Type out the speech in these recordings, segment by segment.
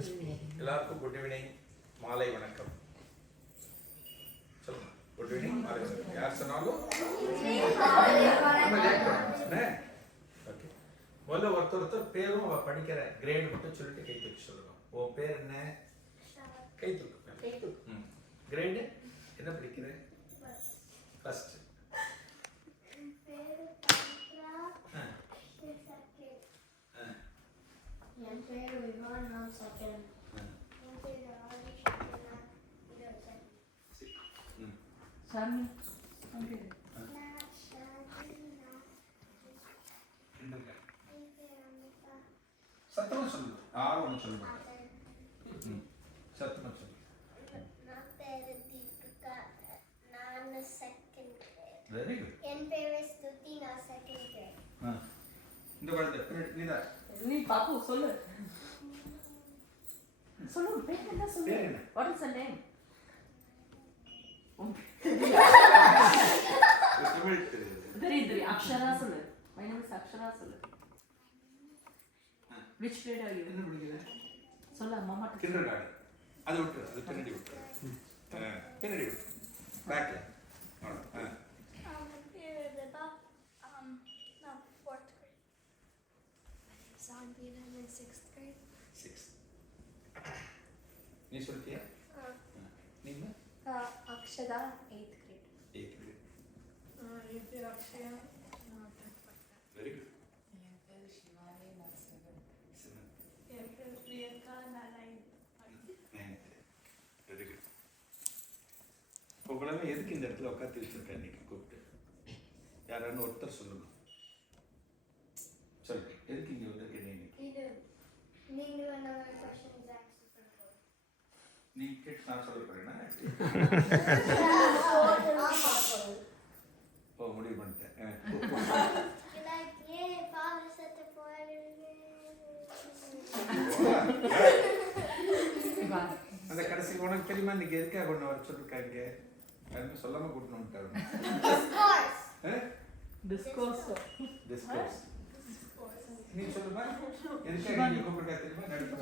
எல்லாருக்கும் good evening, மாலை வணக்கம். சொல்லுங்க, குட் ஈவினிங், மாலை வணக்கம். யார் சொன்னாலும் ஓகே. முதல்ல ஒருத்தர் பேரும் அவ படிக்கிற கிரேடு மட்டும் சொல்லிட்டு கை தூக்கி சொல்லுங்க. உன் பேர் என்ன? கை தூக்கு. கிரேடு என்ன படிக்கிற? ஃபர்ஸ்ட். என் பேர் விவான், நான் செகண்ட். என் பேர் ஆதிஷ், நான் செகண்ட். சாமி நான் ஷாதினா. என் பேர் அமிதா. சத்தமா சொல்லு. யாரும் ஒன்று சொல்லுங்க. சத்தமா சொல்லு. நான் பேர் தீபிகா, நான் செகண்ட் கிரேட். Very good. என் பேர் ஸ்துதி, நான் செகண்ட் கிரேட். இந்த குழந்தை நீதா. நீ பாப்பு சொல்லு. சொல்லு பேர் என்ன சொல்லு? பேர் என்ன? What is the name? தெரியுது. அக்ஷரா சொல்லு. My name is அக்ஷரா சொல்லு. Which grade are you? என்ன படிக்கிற? சொல்ல மாமா. கிண்டர்கார்டன். அது விட்டு, அது பின்னாடி விட்டு. பின்னாடி விட்டு. பேக்ல. என் பேர் விபா, நான் 4th grade. Zanbina, I'm in 6th grade. 6. நீ சொல்லிட்டியா? நீங்க? Akshada, 8th grade. 8th grade. என் பேர் அக்ஷயா, நான் 10th படிக்கிறேன். Very good. என் பேர் சிவானி, நான் 7th. 7. என் பேர் பிரியங்கா, நான் 9th படிக்கிறேன். 9th. Very good. உங்களெல்லாம் எதுக்கு இந்த இடத்துல உட்காந்து வச்சிருக்கேன் இன்னைக்கு கூப்பிட்டு? யாரான்னு ஒருத்தர் சொல்லுங்க. சொல்லு, எதுக்கு இங்கே வந்திருக்கேன் நீ? இது நீங்க நம்ம क्वेश्चंस ஆன்சர் பண்ணுங்க. நீ கேட்டு நான் சொல்ல போறேன்னா? ஓ, முடிவு பண்ணிட்டேன். like ஏ பாவர் செட் போறீங்க. அந்த கடைசி உனக்கு தெரியுமா இன்னைக்கு எதுக்காக கொண்டு வர சொல்லிருக்காங்க? யாருமே சொல்லாம கூட்டினு வந்துட்டாங்க. Discourse. Discourse. நீ சொல்லுமா? எதுக்காக நீங்க கூப்பிட்டா தெரியுமா? நடிப்பு.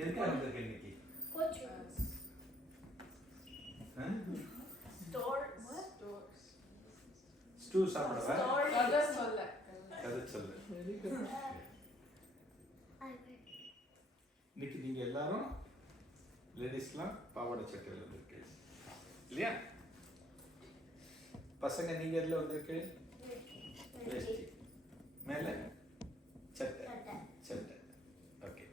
எதுக்காக வந்திருக்க இன்னைக்கு? Coaches. ஸ்டூ சாப்பிடவா? கதை சொல்ல. கதை சொல்லு. இன்னைக்கு நீங்க எல்லாரும் லேடிஸ்லாம் பாவாடை சட்டையில் வந்திருக்கு இல்லையா? பசங்க நீங்க எதுல வந்திருக்கு? வேஷ்டி. மேல சட்டை. சட்டை. ஓகே.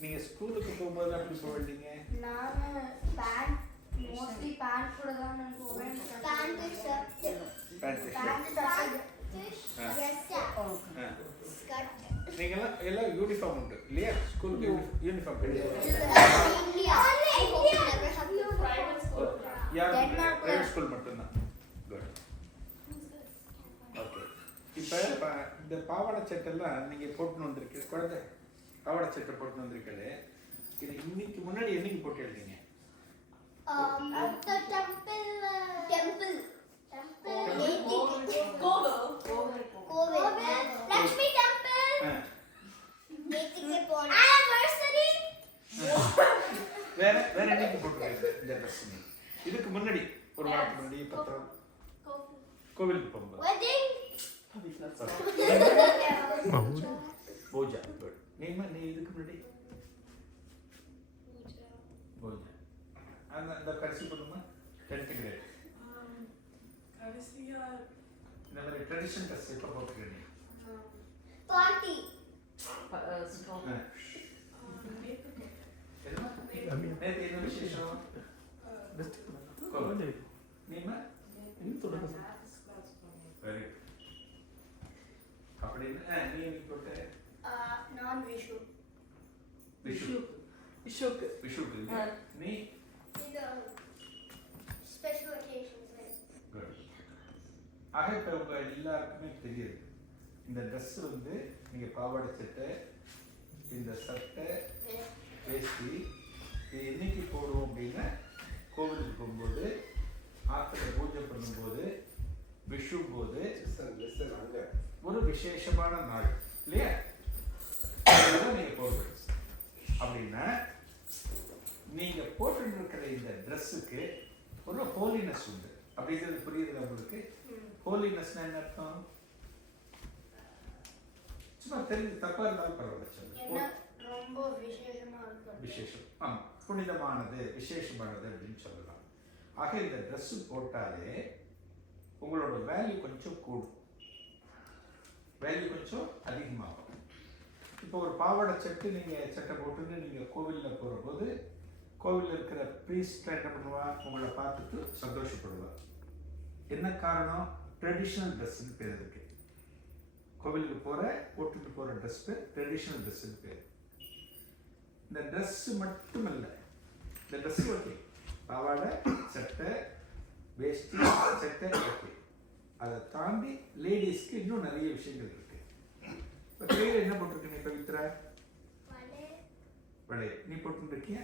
நீங்க ஸ்கூலுக்கு போகும்போது அப்படி போவீங்க? நான் பேண்ட், மோஸ்ட்லி பேண்ட் கூட தான் நான் போவேன். Pant shirt. Pant pant shirt. Skirt. நீங்க எல்லாம் யூனிஃபார்ம் உண்டு இல்லையா? ஸ்கூலுக்கு யூனிஃபார்ம் கிடையாது. India. Never have to Private school. யார்? Denmark. பிரைவேட் ஸ்கூல் மட்டும்தான். குட். ஓகே. இப்போ இந்த பாவாடை சட்டெல்லாம் நீங்க போட்டுன்னு வந்திருக்கு குழந்தை. பாவாடை சட்டை போட்டுன்னு வந்திருக்கே. இது இன்னைக்கு முன்னாடி என்னைக்கு போட்டு எழுதிங்க? the temple. Kovel. Lakshmi temple. நேத்திக்கு போன anniversary. வேற என்னைக்கு போட்டுருக்கீங்க இந்த ட்ரெஸ்? இதுக்கு முன்னாடி ஒரு வாரத்துக்கு முன்னாடி பத்திரம் கோவிலுக்கு போகும்போது. Wedding. பூஜா. குட். நீ இதுக்கு முன்னாடி? பூஜா. அந்த கடைசி பொண்ணுமா? 10th grade. கடைசியா இந்த மாதிரி ட்ரெடிஷன் ட்ரெஸ் எப்போ போட்டுருக்கீங்க? Party. Stop. நேற்று என்ன விசேஷம்? நீமா? Very good. அப்படின்னு நீ இன்னைக்கு போட்ட? நான் விஷு. விஷுக்கு இல்லையா? நீ? இது ஸ்பெஷல் occasions. குட். ஆக இப்போ உங்க எல்லாருக்குமே தெரியுது இந்த ட்ரெஸ் வந்து நீங்க பாவாடை சட்டை, இந்த சட்டை, வேஷ்டி இது என்னைக்கு போடுவோம் அப்படின்னா கோவிலுக்கு போகும்போது, ஆத்துல பூஜை பண்ணும்போது, விஷு போது ஒரு விசேஷமான நாள் இல்லையா? நீங்க போடுவீங்க. ட்ரெஸ்ஸுக்கு ஒரு ஹோலினஸ் உண்டு. அப்படிங்கிறது புரியுது உங்களுக்கு? ஹோலினஸ்னா என்ன அர்த்தம்? சும்மா தெரிஞ்சு தப்பா இருந்தாலும் பரவாயில்ல என்ன சொல்லுங்க. ரொம்ப விசேஷமா இருக்கும். விசேஷம், ஆமாம், புனிதமானது, விசேஷமானது அப்படின்னு சொல்லலாம். ஆக இந்த ட்ரெஸ்ஸு போட்டாலே உங்களோட வேல்யூ கொஞ்சம் கூடும், வேல்யூ கொஞ்சம் அதிகமாகும். இப்போ ஒரு பாவாடை சட்டை நீங்கள் சட்டை போட்டுட்டு நீங்கள் கோவிலில் போகிற போது கோவிலில் இருக்கிற ப்ரீஸ்ட் என்ன பண்ணுவா, உங்களை பார்த்துட்டு சந்தோஷப்படுவா. என்ன காரணம்? ட்ரெடிஷ்னல் ட்ரெஸ்ஸுன்னு பேர் இருக்கு. கோவிலுக்கு போட்டுட்டு போகிற ட்ரெஸ் பேர் ட்ரெடிஷ்னல் ட்ரெஸ்ஸுன்னு பேர். இந்த ட்ரெஸ்ஸு மட்டும் இல்லை, இந்த ட்ரெஸ்ஸு ஓகே, பாவாடை சட்டை வேஷ்டி சட்டை ஓகே, அதை தாண்டி லேடிஸ்க்கு இன்னும் நிறைய விஷயங்கள் இருக்கு. இப்போ கையில் என்ன போட்டிருக்கீங்க பவித்ரா? வளையல். நீ போட்டுருக்கிய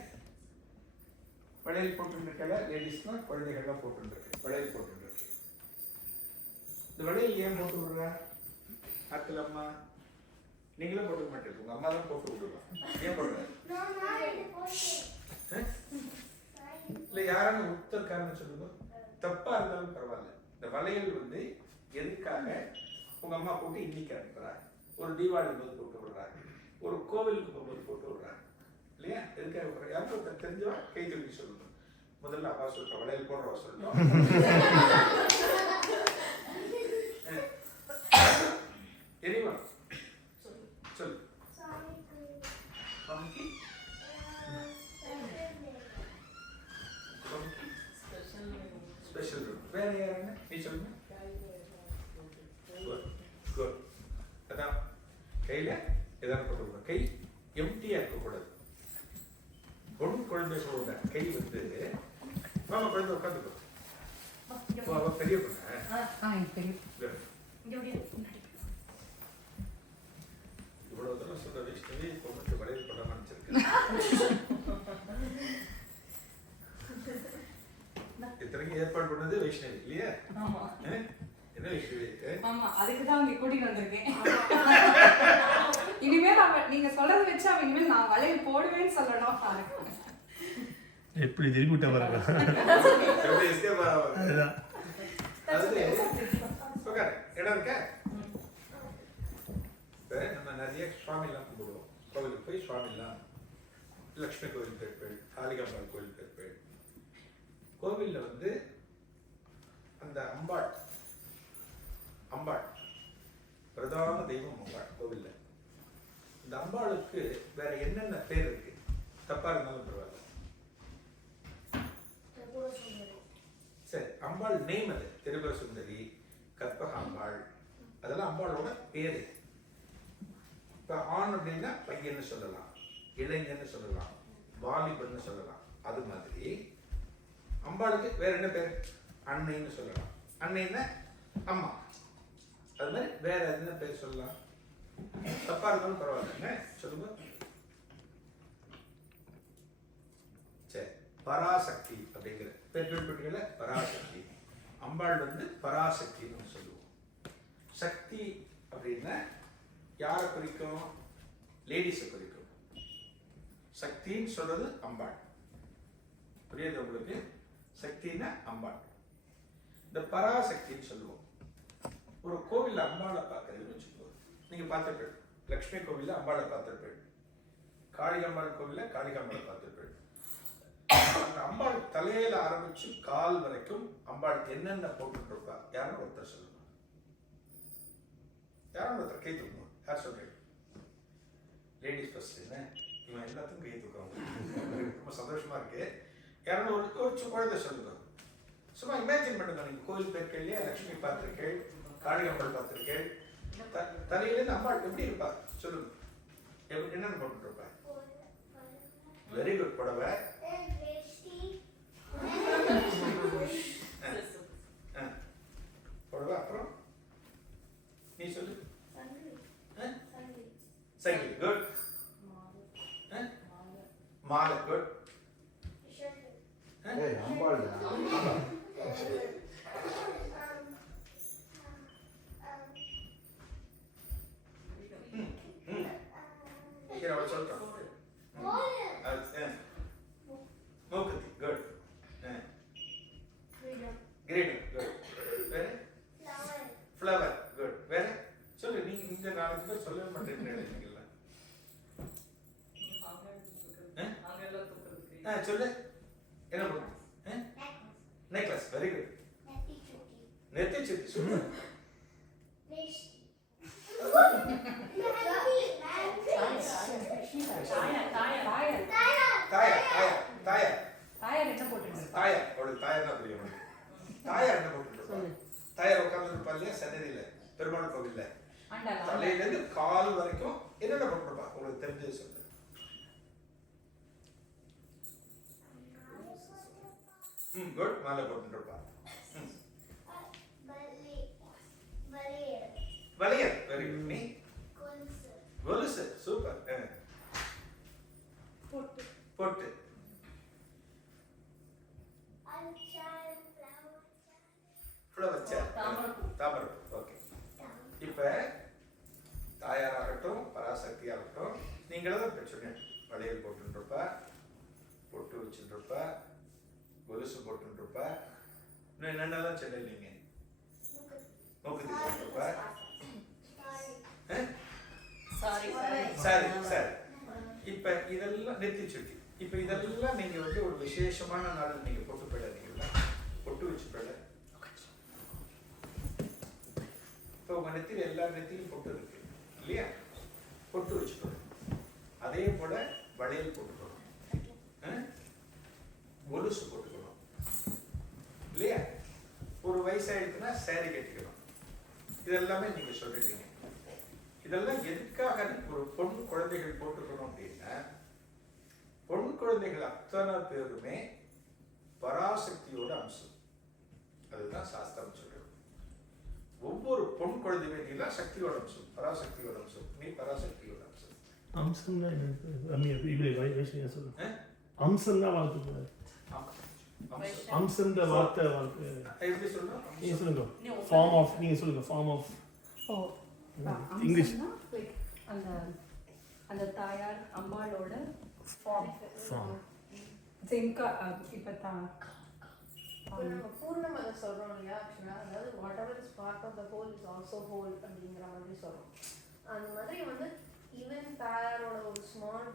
வளையல் போட்டுருக்கல, லேடிஸ்லாம் குழந்தைகள்லாம் போட்டுருக்கு வளையல் போட்டுருக்கு. இந்த வளையல் ஏன் போட்டு விடுற? ஆத்துல அம்மா நீங்களும் போட்டுக்க மாட்டேங்க, உங்க அம்மா தான் போட்டு விடுவாங்க. ஏன் போடுற? இல்லை யாராலும் உத்தரக்காரன்னு சொல்லுங்க, தப்பா இருந்தாலும் பரவாயில்ல. இந்த வளையல் வந்து எதுக்காக உங்க அம்மா போட்டு இன்னைக்கு அனுப்புறாங்க, ஒரு தீபாவளி போது போட்டு விடுறாங்க, ஒரு கோவிலுக்கு போகும்போது போட்டு விடுறாங்க இல்லையா? எதுக்காக? யாரும் ஒருத்தர் தெரிஞ்சவா கை தூக்கி சொல்லுங்க. முதல்ல அவா சொல்லிட்டோம், வளையல் போடுறவா சொல்லிட்டோம். தெரியுமா? சொல்லு. Special room. வேற யாருங்க? நீ சொல்லுங்க. குட். அதான் கையில எதாவது போட்டு விடுறோம். கை எம்டியா இருக்கக்கூடாது. குழந்தை சொல்லுங்க, கை வந்து மாமா குழந்தை உட்காந்துக்கோ. பெரிய பொண்ணு இவ்வளவு தூரம் சொல்ற வைஷ்ணவி இப்போ மட்டும் வளையல் படம் நினைச்சிருக்கேன். இத்தனைக்கு ஏற்பாடு பண்ணது வைஷ்ணவி இல்லையா? என்ன வைஷ்ணவி? ஆமா, அதுக்கு தான் உங்க கூட்டிட்டு வந்திருக்கேன். இனிமேல் நீங்க சொல்றத வச்சு அவன் இனிமேல் நான் வளையல் போடுவேன்னு சொல்லணும். எப்படி திரும்பி விட்ட பாருங்க. இடம் இருக்க நம்ம நிறைய சுவாமிலாம் கும்பிடுவோம். கோவிலுக்கு போய் சுவாமிலாம் லக்ஷ்மி கோவில் போயிருப்பேன், காளிகாம்பாள் கோவில் போயிருப்பேன். கோவிலில் வந்து அந்த அம்பாள் பிரதான தெய்வம் அம்பாள் கோவிலில். இந்த அம்பாளுக்கு வேற என்னென்ன பேர் இருக்கு? தப்பா இருந்தாலும் பரவாயில்ல. சரி, அம்பாள் நேம் அது திரிபுர சுந்தரி, கற்பகாம்பாள், அதெல்லாம் அம்பாளோட பேரு. இப்போ ஆண் அப்படின்னா பையன்னு சொல்லலாம், இளைஞன்னு சொல்லலாம், வாலிபன்னு சொல்லலாம். அது மாதிரி அம்பாளுக்கு வேற என்ன பேர்? அன்னைன்னு சொல்லலாம். அன்னைன்னா அம்மா. அது மாதிரி வேற என்ன பேர் சொல்லலாம்? தப்பா இருந்தாலும் பரவாயில்லைங்க, சொல்லுங்க. சரி, பராசக்தி அப்படிங்கிற பேர் கேள்விப்பட்டீங்களா? பராசக்தி. அம்பாள் வந்து பராசக்தின்னு சொல்லுவோம். சக்தி அப்படின்னா யாரை குறிக்கும்? லேடிஸை குறிக்கும். சக்தின்னு சொல்றது அம்பாள். புரியுது உங்களுக்கு? சக்தின்னா அம்பாள். இந்த பராசக்தின்னு சொல்லுவோம். ஒரு கோவில்ல அம்பாளை பார்க்கறதுன்னு வச்சுக்கோ, நீங்க பார்த்துருப்பேன். லக்ஷ்மி கோவில்ல அம்பாளை பார்த்துருப்பேன், காளிகாம்பாள் கோவில்ல காளிகாம்பாளை பார்த்துருப்பேன். அந்த அம்பாள் தலையில ஆரம்பிச்சு கால் வரைக்கும் அம்பாள் என்னென்ன போட்டுட்டு இருப்பா? யாரும் ஒருத்தர் சொல்லுங்க. யாரும் ஒருத்தர் கை தூக்குங்க. யார் சொல்றீங்க? Ladies first. என்ன இவன் எல்லாத்துக்கும் கை தூக்குறாங்க, ரொம்ப சந்தோஷமா இருக்கு. யாரும் ஒரு குழந்தை சொல்லுங்க. சும்மா இமேஜின் பண்ணுங்க. நீங்க கோவில் போயிருக்கேன் இல்லையா? லட்சுமி பார்த்திருக்கேன், காளிகாம்பாள் பார்த்திருக்கேன். தலையில அம்பாள் எப்படி இருப்பா சொல்லுங்க. என்னென்ன போட்டுட்டு இருப்பா? Very good. புடவை, புடவை. அப்புறம் நீ சொல்லு. சங்கிலி. குட். மாலை. குட். அம்பாள் சொல்றேன். மூக்குத்தி. குட். சொல்லு என்ன போட்டு நெக்லஸ் வெரி குட் நெத்தி சுட்டி சூப்பர் தாயார் என்ன போட்டுருக்கு? தாயார் அவளுக்கு தாயார் தான் தெரியும் அவளுக்கு. தாயார் என்ன போட்டுருப்பா? தாயார் உட்கார்ந்து இருப்பா இல்லையா சன்னதியில பெருமாள் கோவில்ல தலையில இருந்து கால் வரைக்கும் என்னென்ன போட்டுருப்பா உங்களுக்கு தெரிஞ்சது சொல்லு. குட் மாலை போட்டுருப்பா. வளையல் வெரி குட். நீ கொலுசு சூப்பர். பொட்டு பொட்டு ஃப்ளவர் சேர் தாமரைப்பூ. ஓகே. இப்போ தாயாராகட்டும் பராசக்தியாகட்டும் நீங்களும் தான் இப்போ சொன்னேன் வளையல் போட்டுருப்பா, பொட்டு வச்சுருப்பா, கொலுசு போட்டுருப்பா, இன்னும் என்னென்னலாம் சொல்லலைங்க. மூக்குத்தி போட்டுருப்பா. சாரி சரி சரி. இப்போ இதெல்லாம் நெத்தி சுட்டி. இப்போ இதெல்லாம் நீங்கள் வந்து ஒரு விசேஷமான நாள் நீங்கள் பொட்டு போயிடாதீங்களா, பொட்டு வச்சு போயிட. இப்போ உங்கள் நெத்தியில் எல்லா நெத்தியும் பொட்டு இருக்கு இல்லையா, பொட்டு வச்சுக்கணும். அதே போல வளையல் போட்டுக்கணும், கொலுசு போட்டுக்கணும் இல்லையா. ஒரு வயசாயிடுச்சுன்னா சேரீ கட்டிக்கணும். இதெல்லாமே நீங்கள் சொல்லிட்டீங்க. இதெல்லாம் எதுக்காக ஒரு பொன் குழந்தைகள் போட்டுக்கணும் அப்படின்னா, பொன் குழந்தைகள் அத்தனை பேருமே பராசக்தியோட அம்சம். அதுதான் சாஸ்திரம் சொல்றது. ஒவ்வொரு பொன் குழந்தைகளும் சக்தியோட அம்சம், பராசக்தியோட அம்சம். நீ பராசக்தியோட அம்சம். அம்சம்னா என்ன சொல்லுங்க? அம்சம்னா வாழ்த்து போல. அம்சம்ன்ற வார்த்தை வாழ்க்கை எப்படி சொல்லணும்? நீங்க சொல்லுங்க. ஃபார்ம் ஆஃப் நீங்க சொல்லுங்க. Form of English. லைக் அந்த அந்த தாயார் அம்பாளோட ஃபார்ம் ஜென்கா இப்போ நம்ம பூர்ணமத சொல்றோம் இல்லையா ஆக்சுவலா, அதாவது whatever is part of the whole is also whole அப்படிங்கிற மாதிரி சொல்றோம். அந்த மாதிரி வந்து ஈவன் தாயாரோட ஒரு ஸ்மால்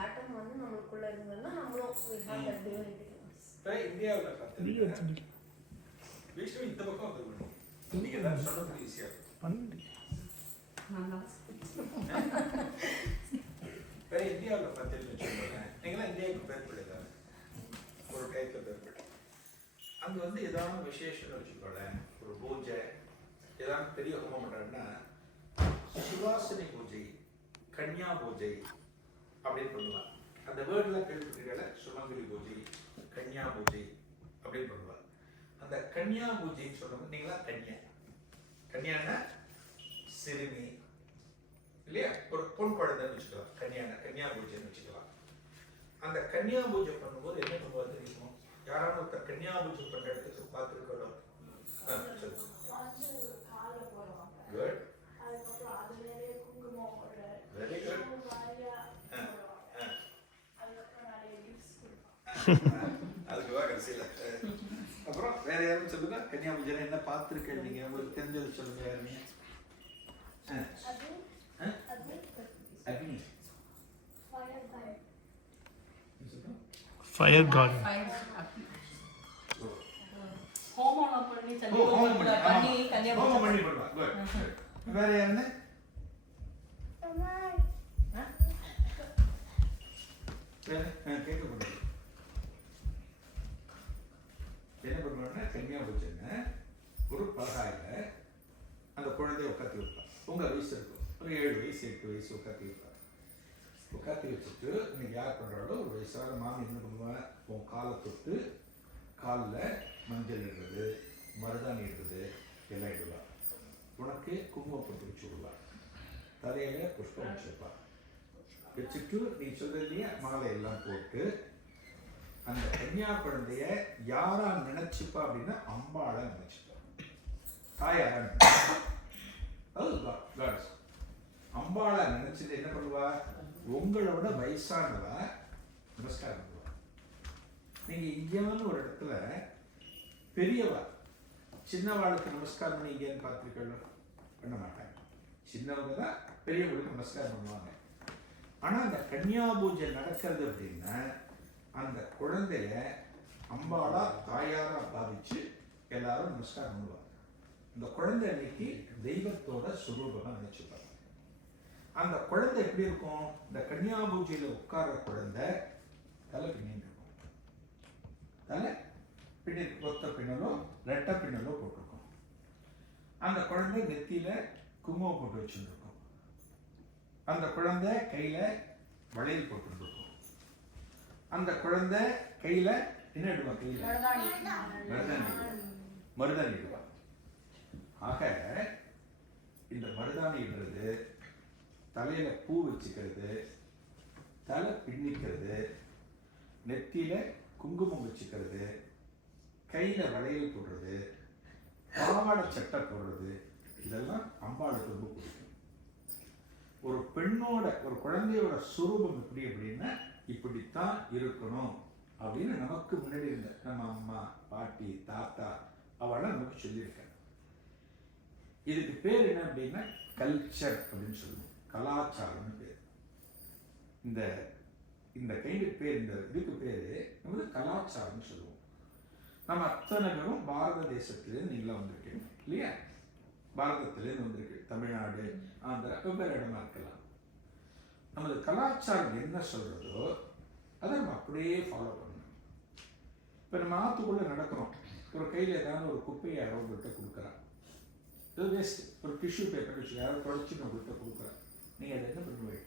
ஆட்டம் வந்து நம்மளுக்குள்ள இருந்ததுன்னா நம்மளும் we have that divinity. இப்போ இந்தியாவில் பார்த்தீங்கன்னா விஷ்ணு இந்த பக்கம் வந்துருக்கணும். நீங்க ஏதாவது சொல்றது ஈஸியா இருக்கும். இப்போ இந்தியாவில் பார்த்தீங்கன்னு வச்சுக்கோங்களேன், நீங்களாம் இந்தியாவுக்கு பேர் போயிடுதாங்க ஒரு டயத்தில் பேர் போயிட்டு அங்கே வந்து ஏதாவது விசேஷம்னு வச்சுக்கோங்களேன், ஒரு பூஜை ஏதாவது பெரிய ஹோமம் பண்ணுறாங்கன்னா சுவாசினி பூஜை, கன்யா பூஜை அப்படின்னு பண்ணுவாங்க. அந்த வேர்டெலாம் கேள்விப்பட்டிருக்கல, சுமங்கலி பூஜை, கன்யா பூஜை அப்படின்னு பண்ணுவாங்க. அந்த கன்யா பூஜைன்னு சொல்லுவாங்க. நீங்களாம் கன்யா, கன்யான்னா சிறுமி இல்லையா, ஒரு பொன் குழந்தைன்னு வச்சுக்கலாம். கன்யா பூஜைன்னு வச்சுக்கலாம். அந்த கன்யா பூஜை பண்ணும்போது என்ன பண்ணுவாங்க தெரியுமோ, யாராவது ஒருத்தர் கன்யா பூஜை பண்ணுற இடத்துக்கு பார்த்துருக்கோம். Good, very good. அதுக்கு வா கடைசியில். அப்புறம் வேற யாரும் சொல்லுங்க, கன்யா பூஜை என்ன பார்த்துருக்கேன் நீங்க, உங்களுக்கு தெரிஞ்சது சொல்லுங்க. யாருங்க? அக்னி, ஃபயர் கார்டன். ஹோமம் பண்ணி ஹோமம் பண்ணி கன்யா ஹோமம் பண்ணி பண்ணுவாங்க. குட். வேற யாருன்னு கேட்க முடியாது. என்ன பண்ணுவாங்கன்னா கன்யா பூஜைன்னு ஒரு பலகாயில அந்த குழந்தைய உட்காத்தி வைப்பாங்க. உங்க வயசு இருக்கும், ஒரு 7 வயசு 8 வயசு உட்காத்தி வைப்பாங்க. உட்காத்தி வச்சுட்டு இன்னைக்கு யார் பண்ணுறாலோ ஒரு வயசான மாமி என்ன பண்ணுவாங்க, உன் காலை தொட்டு காலில் மஞ்சள் இடுறது, மருதாணி இடுறது எல்லாம் இடுவாள். உனக்கு குங்குமம் போட்டு வச்சு விடுவாள், தலையில புஷ்பம் வச்சுருப்பாள். வச்சுட்டு நீ சொல்றதையே மாலை எல்லாம் போட்டு அந்த கன்யா குழந்தைய யாரா நினைச்சுப்பா அப்படின்னா அம்பாளை நினைச்சுப்பா, தாயார அம்பாளை நினைச்சிட்டு என்ன பண்ணுவா, உங்களோட வயசானவ நமஸ்காரம் பண்ணுவா. நீங்க இங்கேயான ஒரு இடத்துல பெரியவா சின்னவாளுக்கு நமஸ்காரம் பண்ணி இங்கேன்னு பார்த்துருக்கணும், பண்ண மாட்டாங்க. சின்னவங்க தான் பெரியவங்களுக்கு நமஸ்காரம் பண்ணுவாங்க. ஆனால் அந்த கன்யா பூஜை நடக்கிறது அப்படின்னா அந்த குழந்தைய அம்பாளா தாயாரா பாவிச்சு எல்லாரும் நமஸ்காரம் பண்ணுவாங்க. இந்த குழந்தை அன்னைக்கு தெய்வத்தோட சுரூபமா நினைச்சுப்பாங்க. அந்த குழந்தை எப்படி இருக்கும்? இந்த கன்னியா பூஜையில உட்கார்ற குழந்தை தலை பின்னிட்டு இருக்கும். தலை பின்னி ஒத்த பின்னலோ ரெட்டை பின்னலோ போட்டிருக்கும். அந்த குழந்தை நெத்தியில குங்குமம் போட்டு வச்சுருக்கும். அந்த குழந்தை கையில வளையல் போட்டுருக்கும். அந்த குழந்தை கையில என்ன இடுவா? கையில மருதாணி இடுவா. ஆக இந்த மருதாணின்றது தலையில பூ வச்சுக்கிறது, தலை பின்னிக்கிறது, நெத்தியில குங்குமம் வச்சுக்கிறது, கையில வளையல் போடுறது, பாவாடை சட்டை போடுறது, இதெல்லாம் அம்பாளுக்கு ரொம்ப பிடிக்கும். ஒரு பெண்ணோட ஒரு குழந்தையோட சுரூபம் எப்படி அப்படின்னா இப்படித்தான் இருக்கணும் அப்படின்னு நமக்கு முன்னாடி இருந்த நம்ம அம்மா பாட்டி தாத்தா அவெல்லாம் நமக்கு சொல்லியிருக்காங்க. இதுக்கு பேர் என்ன அப்படின்னா கல்ச்சர் அப்படின்னு சொல்லுவோம். கலாச்சாரம்னு பேர். இந்த இந்த கைண்டுக்கு பேர், இந்த இதுக்கு பேர் நம்ம கலாச்சாரம்னு சொல்லுவோம். நம்ம அத்தனை பேரும் பாரத தேசத்திலேருந்து நீங்களாம் வந்திருக்கீங்க இல்லையா? பாரதத்திலேருந்து வந்திருக்கு. தமிழ்நாடு, ஆந்திரா, வெவ்வேறு இடமா இருக்கலாம். நமது கலாச்சாரம் என்ன சொல்றதோ அதை நம்ம அப்படியே ஃபாலோ பண்ணணும். இப்போ நம்ம ஆற்றுக்குள்ளே நடக்கிறோம், ஒரு கையில் ஏதாவது ஒரு குப்பையை யாரோ உங்கள்கிட்ட கொடுக்குறான், இது வேஸ்ட், ஒரு டிஷ்யூ பேப்பர் வச்சு யாரோ தொடச்சி உங்கள்கிட்ட கொடுக்குறான், நீங்கள் அதை என்ன பண்ணுவீங்க?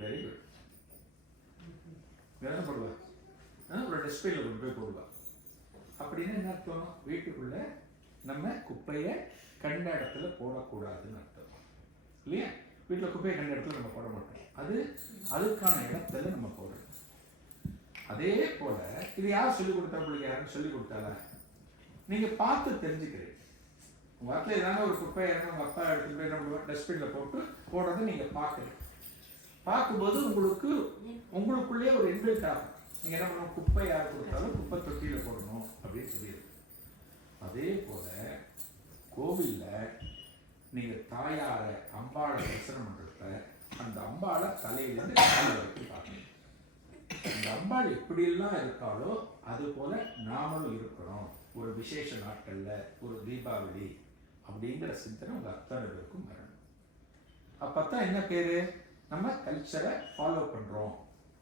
Very good. என்ன போடுவா? ஒரு டஸ்ட்பின்ல கொண்டு போய் போடுவா. அப்படின்னு என்ன அர்த்தம்? வீட்டுக்குள்ள நம்ம குப்பையை கண்ட இடத்துல போடக்கூடாதுன்னு அர்த்தம் இல்லையா? வீட்டில் குப்பையை கண்ட இடத்துல நம்ம போட மாட்டோம். அது அதுக்கான இடத்துல நம்ம போடுறோம். அதே போல இது யார் சொல்லிக் கொடுத்தா? உங்களுக்கு யாரும் சொல்லிக் கொடுத்தால? நீங்க பார்த்து தெரிஞ்சுக்கிறீங்க. உங்க வீட்டில் ஏதாவது ஒரு குப்பையை உங்க அப்பா எடுத்துட்டு போய் நம்ம டஸ்ட்பின்ல போட்டு போடுறதை நீங்க பார்க்குறீங்க. பார்க்கும்போது உங்களுக்குள்ளேயே ஒரு இன்பில்ட் ஆகும். நீங்க என்ன பண்ணணும்? குப்பை யார் கொடுத்தாலும் குப்பை தொட்டியில போடணும் அப்படின்னு சொல்லிடுது. அதே போல கோவில்ல நீங்க தாயார அம்பாளை தரிசனம் பண்றப்ப அந்த அம்பாளை தலையிலிருந்து கால் வரைக்கும் பார்க்கணும். அந்த அம்பாள் எப்படியெல்லாம் இருக்காளோ அது போல நாமளும் இருக்கணும். ஒரு விசேஷ நாட்கள்ல ஒரு தீபாவளி அப்படிங்கிற சிந்தனை உங்க அத்தனை பேருக்கும் வரணும். அப்பத்தான் என்ன பேரு? நம்ம கல்ச்சரை ஃபாலோ பண்றோம்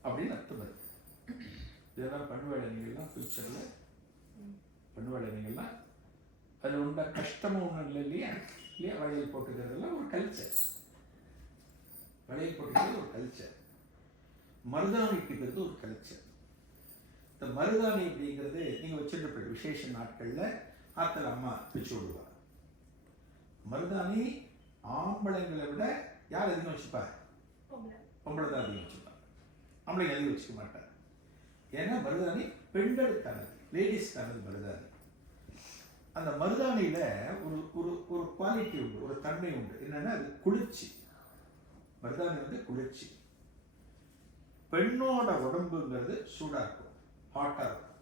அப்படின்னு அர்த்தம் வருது. இதெல்லாம் பண்ணுவேலை நீங்கள்லாம் ஃபியூச்சரில் பண்ணுவேலை நீங்கள்லாம் அதில் உண்ட கஷ்டமும் ஒன்றும் இல்லை இல்லையா? இல்லையா? வளையல் போட்டுக்கிறதுலாம் ஒரு கல்ச்சர். வளையல் போட்டுக்கிறது ஒரு கல்ச்சர். மருதாணி இட்டுக்கிறது ஒரு கல்ச்சர். இந்த மருதாணி அப்படிங்கிறது நீங்கள் வச்சுட்டு விசேஷ நாட்களில் ஆற்றுல அம்மா வச்சு விடுவா. மருதாணி ஆம்பளைங்களை விட யார் அதிகம் வச்சுப்பா? பொம்பளை தான் அதிகம் வச்சுப்பா. ஆம்பளைங்க அதிகம் வச்சுக்க மாட்டார். ஏன்னா மருதாணி பெண்களுக்கானது, லேடிஸ்க்கானது மருதாணி. அந்த மருதாணியில ஒரு ஒரு ஒரு குவாலிட்டி உண்டு, ஒரு தன்மை உண்டு. என்னன்னா அது குளிர்ச்சி. மருதாணி வந்து குளிர்ச்சி. பெண்ணோட உடம்புங்கிறது சூடா இருக்கும், ஹாட்டா இருக்கும்.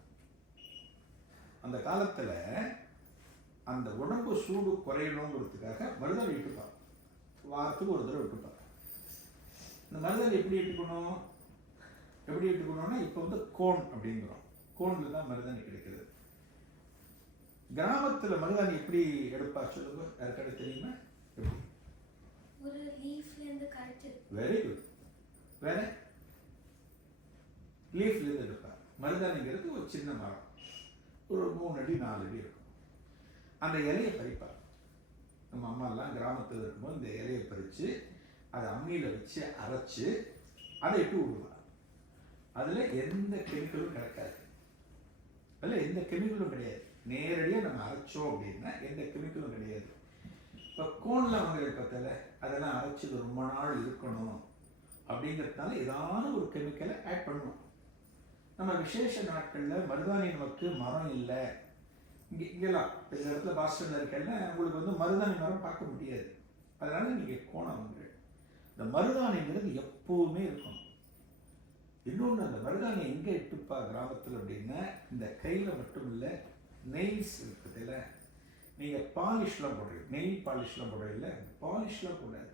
அந்த காலத்துல அந்த உடம்பு சூடு குறையணுங்கிறதுக்காக மருதாணி இட்டுப்பாங்க. வாரத்துக்கு ஒரு தடவை இட்டுப்பாங்க. இந்த மருதாணி எப்படி இட்டுக்கணும்? எப்படி எடுத்துக்கணும்னா இப்போ வந்து கோன் அப்படிங்கிறோம். கோன்ல தான் மருதாணி கிடைக்கிறது. கிராமத்துல மருதாணி எப்படி எடுப்பா சொல்லுங்க, யாருக்காவது தெரியுமா? எப்படி? ஒரு லீஃப்ல இருந்து கரெக்ட். Very good. வேற லீஃப்ல இருந்து எடுப்பா. மருதாணிங்கிறது ஒரு சின்ன மரம், ஒரு 3 அடி 4 அடி இருக்கும். அந்த இலையை பறிப்பா. நம்ம அம்மா எல்லாம் கிராமத்தில் இருக்கும்போது இந்த இலையை பறிச்சு அதை அம்மியில வச்சு அரைச்சு அதை இட்டு விடுவா. அதுல எந்த கெமிக்கலும் கிடைக்காது. அதுல எந்த கெமிக்கலும் கிடையாது. நேரடியாக நம்ம அரைச்சோம் அப்படின்னா எந்த கெமிக்கலும் கிடையாது. இப்போ கோன்ல வாங்குற பத்தல அதெல்லாம் அரைச்சது ரொம்ப நாள் இருக்கணும் அப்படிங்கிறதுனால ஏதாவது ஒரு கெமிக்கலை ஆட் பண்ணுவோம். நம்ம விசேஷ நாட்களில் மருதாணி நமக்கு மரம் இல்லை. இங்கெல்லாம் இந்த இடத்துல பாஸ்டர்ல இருக்கேன்னா உங்களுக்கு வந்து மருதாணி மரம் பார்க்க முடியாது. அதனால நீங்க கோணம் வாங்குறீங்க. இந்த மருதாணிங்கிறது எப்பவுமே இருக்கணும். இன்னொன்று, அந்த மருதாணி எங்கே இட்டுப்பா கிராமத்தில் அப்படின்னா இந்த கையில் மட்டும் இல்லை, நெயில்ஸ் இருக்குதுல்ல, நீங்கள் பாலிஷ்லாம் போடுறீங்க, நெயில் பாலிஷ்லாம் போடுறீங்கல்ல, பாலிஷ்லாம் போடாது.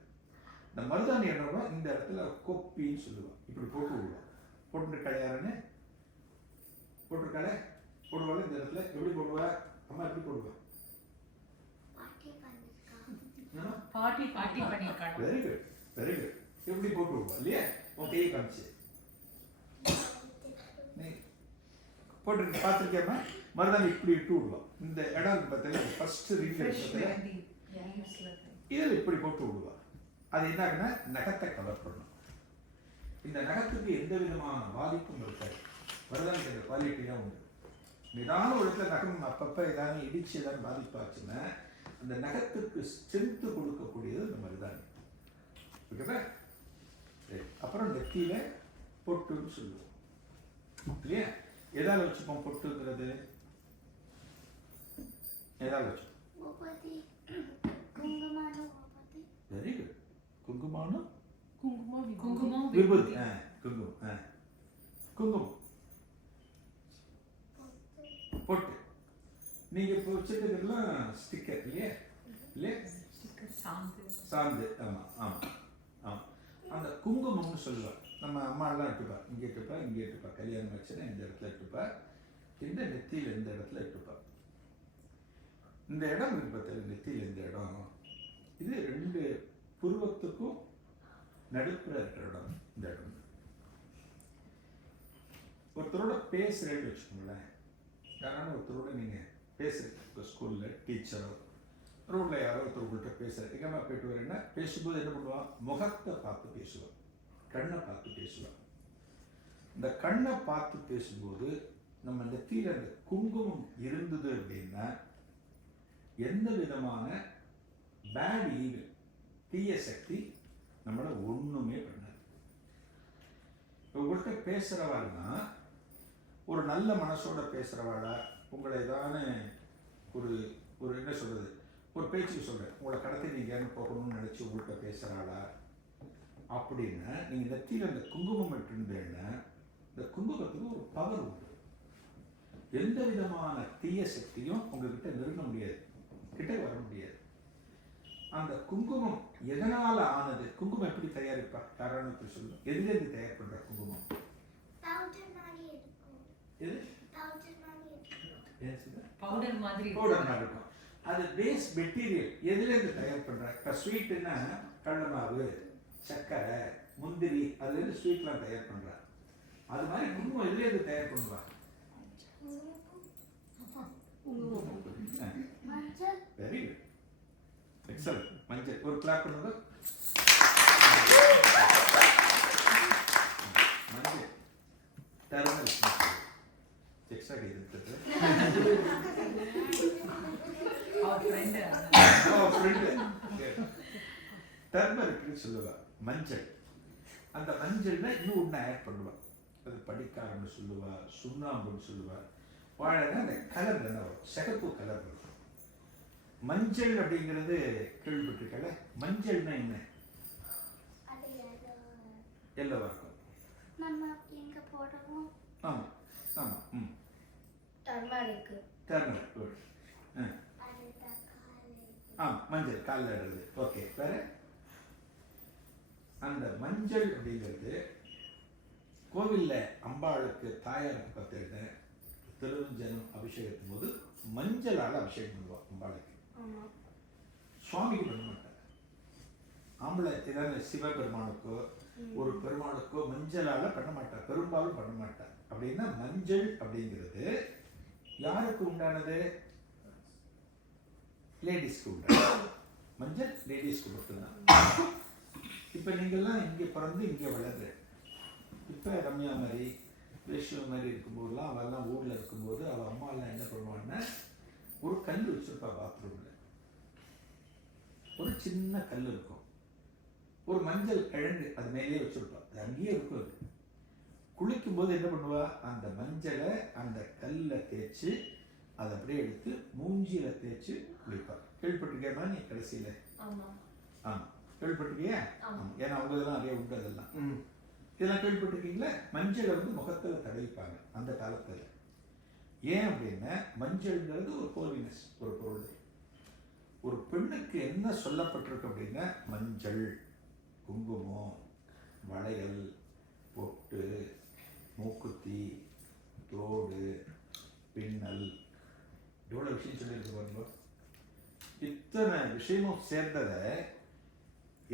இந்த மருதாணி என்னவோ இந்த இடத்துல கொப்பின்னு சொல்லுவாள். இப்படி போட்டு விடுவான். போட்டுருக்காள் யாருன்னு போட்டிருக்காளே, போடுவாள். இந்த இடத்துல எப்படி போடுவா? அம்மா எப்படி போடுவா? பாட்டி பண்ணிருக்கா. பாட்டி பண்ணியிருக்காங்க. Very good, very good. எப்படி போட்டு விடுவா இல்லையா? உன் கையை காமிச்சு நீ போட்டிருக்க பார்த்துருக்கேம்மா. மருதாணி இப்படி இட்டு விடுவான். இந்த இடம் பார்த்தீங்கன்னா ஃபர்ஸ்ட் ரீஃபில் இதில் இப்படி போட்டு விடுவா. அது என்ன ஆகுனா நகத்தை கவர் பண்ணும். இந்த நகத்துக்கு எந்த விதமான பாதிப்பும் இருக்காது. மருதாணிக்கு அந்த குவாலிட்டி தான் உண்டு. நிதான இடத்துல நகம் அப்பப்போ ஏதாவது இடிச்சு ஏதாவது பாதிப்பாச்சுன்னா அந்த நகத்துக்கு ஸ்ட்ரென்த்து கொடுக்கக்கூடியது இந்த மருதாணி. ஓகேவா? சரி, அப்புறம் நெத்தியில பொட்டுன்னு சொல்லுவோம் இல்லையா? எதால் வச்சுப்போம் பொட்டுங்கிறது? எதால் வச்சுப்போம்? Very good. குங்குமானும் குங்குமம் விபூதி. குங்குமம். குங்குமம் பொட்டு. நீங்க இப்போ வச்சிருக்கிறதுலாம் ஸ்டிக்கர் இல்லையா? இல்லையா? சாந்து. ஆமா ஆமா ஆமா. அந்த குங்குமம்னு சொல்லுவாள். நம்ம அம்மாலாம் இட்டுப்பா, இங்கே இட்டுப்பா, இங்கே இட்டுப்பா. கல்யாணம் வச்சுன்னா இந்த இடத்துல இட்டுப்பா, இந்த நெத்தியில் இந்த இடத்துல இட்டுப்பா. இந்த இடம் இருக்கு பார்த்தா, நெத்தியில் இந்த இடம், இது 2 புருவத்துக்கும் நடுப்புற இருக்கிற இடம். இந்த இடம் ஒருத்தரோட பேசுறேன்னு வச்சுக்கோங்களேன். யாரான ஒருத்தரோட நீங்கள் பேசுகிறீங்க, இப்போ ஸ்கூலில் டீச்சரோ ரோட்டில் யாரோ ஒருத்தர் உங்கள்கிட்ட பேசுகிறேன், எங்கேம்மா போயிட்டு வரேன்னா பேசும்போது என்ன பண்ணுவான்? முகத்தை பார்த்து பேசுவான், கண்ணை பார்த்து பேசுவான். இந்த கண்ணை பார்த்து பேசும்போது நம்ம நெத்தியில் அந்த குங்குமம் இருந்தது அப்படின்னா எந்த விதமான பேட் ஈவில், தீய சக்தி நம்மளை ஒன்றுமே பண்ணாது. உங்கள்கிட்ட பேசுகிறவாள்னா ஒரு நல்ல மனசோட பேசுகிறவாளா, உங்களை ஏதானு ஒரு ஒரு என்ன சொல்கிறது, ஒரு பேச்சுக்கு சொல்கிறேன், உங்களை கடத்தி நீங்கள் போகணும்னு நினச்சி உங்கள்கிட்ட பேசுகிறாளா அப்படின்னா நீங்கள் நெத்தியில் அந்த குங்குமம் இட்டுருந்தேன்னா இந்த குங்குமத்துக்கு ஒரு பவர் உண்டு. எந்த விதமான தீய சக்தியும் உங்ககிட்ட நெருங்க முடியாது, கிட்ட வர முடியாது. அந்த குங்குமம் எதனால் ஆனது? குங்குமம் எப்படி தயாரிப்பா? காரணத்தை சொல்லுங்க. எதுலேருந்து தயார் பண்ணுற குங்குமம்? பவுடர் மாதிரி பவுடர் மாதிரி இருக்கும். அது பேஸ் மெட்டீரியல் எதுலேருந்து தயார் பண்ணுற? இப்போ ஸ்வீட்டுன்னா கடலை மாவு, சர்க்கரை, முந்திரி, அதுலேருந்து ஸ்வீட்லாம் தயார் பண்ணுறா. அது மாதிரி குங்குமம் எதுலேருந்து தயார் பண்ணுவா? Very good, excellent. மஞ்சள். ஒரு கிளாப் பண்ணுங்க. மஞ்சள் டர்மரிக் எக்ஸ்ட்ரா கேட்குறது. டர்மரிக்னு சொல்லுவா மஞ்சள். அந்த மஞ்சள்ல இன்னும் ஒன்று ஆட் பண்ணுவா. அது படிக்காரன்னு சொல்லுவா, சுண்ணாம்புன்னு சொல்லுவா. வாழைனா அந்த கலர் என்ன வரும்? சிகப்பு கலர் வரும். மஞ்சள் அப்படிங்கிறது கேள்விப்பட்டிருக்கல. மஞ்சள்னா என்ன? எல்லோவா இருக்கும். ஆமா ஆமா. டர்மரிக். டர்மரிக். குட். மஞ்சள் காலில் இடுறது. ஓகே. வேற அந்த மஞ்சள் அப்படிங்கிறது கோவில்ல அம்பாளுக்கு தாயாருக்கு பார்த்தீங்கன்னா திருவஞ்சனம் அபிஷேகத்தின் போது மஞ்சளால் அபிஷேகம் பண்ணுவோம் அம்பாளுக்கு. சுவாமிக்கு பண்ண மாட்டாங்க. ஆம்பளை ஏதாவது சிவபெருமானுக்கோ ஒரு பெருமானுக்கோ மஞ்சளால பண்ண மாட்டார், பெரும்பாலும் பண்ண மாட்டார். அப்படின்னா மஞ்சள் அப்படிங்கிறது யாருக்கு உண்டானது? லேடிஸ்க்கு உண்டானது. மஞ்சள் லேடிஸ்க்கு மட்டும்தான். இப்போ நீங்கள்லாம் இங்கே பிறந்து இங்கே வளர்ற, இப்போ ரம்யா மாதிரி ரேஷியோ மாதிரி இருக்கும்போதெல்லாம் அவெல்லாம் ஊரில் இருக்கும்போது அவள் அம்மாலாம் என்ன பண்ணுவான்னா ஒரு கல் வச்சுருப்பா பாத்ரூமில். ஒரு சின்ன கல் இருக்கும், ஒரு மஞ்சள் கிழங்கு அது மேலேயே வச்சுருப்பா. அது அங்கேயே இருக்கும். அது குளிக்கும்போது என்ன பண்ணுவா? அந்த மஞ்சளை அந்த கல்லில் தேய்ச்சி அதை அப்படியே எடுத்து மூஞ்சியில் தேய்ச்சி குளிப்பா. கேள்விப்பட்டிருக்கேன்னா நீ கடைசியில்? ஆமாம், கேள்விப்பட்டிருக்கியா? ஏன்னா அவங்க இதெல்லாம் நிறைய உண்டு. அதெல்லாம் இதெல்லாம் கேள்விப்பட்டிருக்கீங்களா? மஞ்சளை வந்து முகத்தில் தடவிப்பாங்க அந்த காலத்தில். ஏன் அப்படின்னா மஞ்சள்ங்கிறது ஒரு ஹோலினஸ், ஒரு பொருள். ஒரு பெண்ணுக்கு என்ன சொல்லப்பட்டிருக்கு அப்படின்னா மஞ்சள், குங்குமம், வளையல், பொட்டு, மூக்குத்தி, தோடு, பின்னல், எவ்வளோ விஷயம் சொல்லியிருக்கு பாருங்க. இத்தனை விஷயமும் சேர்ந்ததை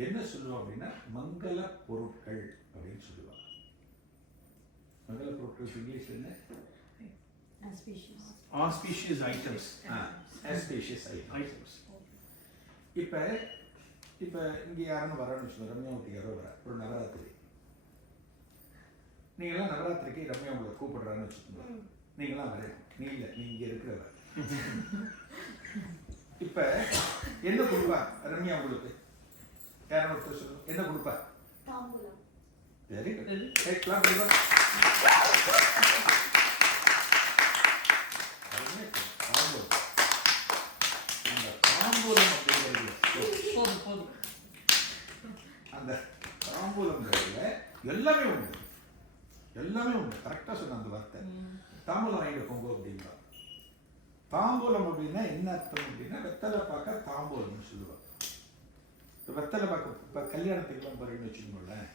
என்ன சொல்லுவோம் அப்படின்னா மங்கள பொருட்கள் அப்படின்னு சொல்லுவாங்க. மங்கள பொருட்கள் இங்கிலீஷ் என்ன? Auspicious items. Auspicious items. இப்போ இங்கே யாருன்னு வரான்னு வச்சுக்கோங்க, ரம்யா ஊட்டி யாரோ வர ஒரு நவராத்திரி. நீங்களாம் நவராத்திரிக்கு ரம்யா உங்களை கூப்பிடுறான்னு வச்சுக்கோங்க, நீங்களாம் வர, நீ இல்லை, நீ இங்கே இருக்கிறவ. இப்போ என்ன கொடுப்பா ரம்யா உங்களுக்கு? யாரும் ஒருத்தர் சொல்லுங்க, என்ன கொடுப்பா? தாம்பூலம். Very good. கேட்கலாம் கொடுப்பா. அந்த தாம்பூலம் அப்படிங்கிறது, அந்த தாம்பூலங்கிறதுல எல்லாமே உண்டு, எல்லாமே உண்டு. கரெக்டாக சொன்ன அந்த வார்த்தை. தாம்பூலம் வாங்கிட்டு போங்க அப்படிங்களா? தாம்பூலம் அப்படின்னா என்ன அர்த்தம் அப்படின்னா வெத்தலை பார்க்க தாம்பூலம்னு சொல்லுவாங்க. இப்போ வெத்தலை பார்க்க இப்போ கல்யாணத்துக்குலாம் போகிறேன்னு வச்சுக்கோங்களேன்,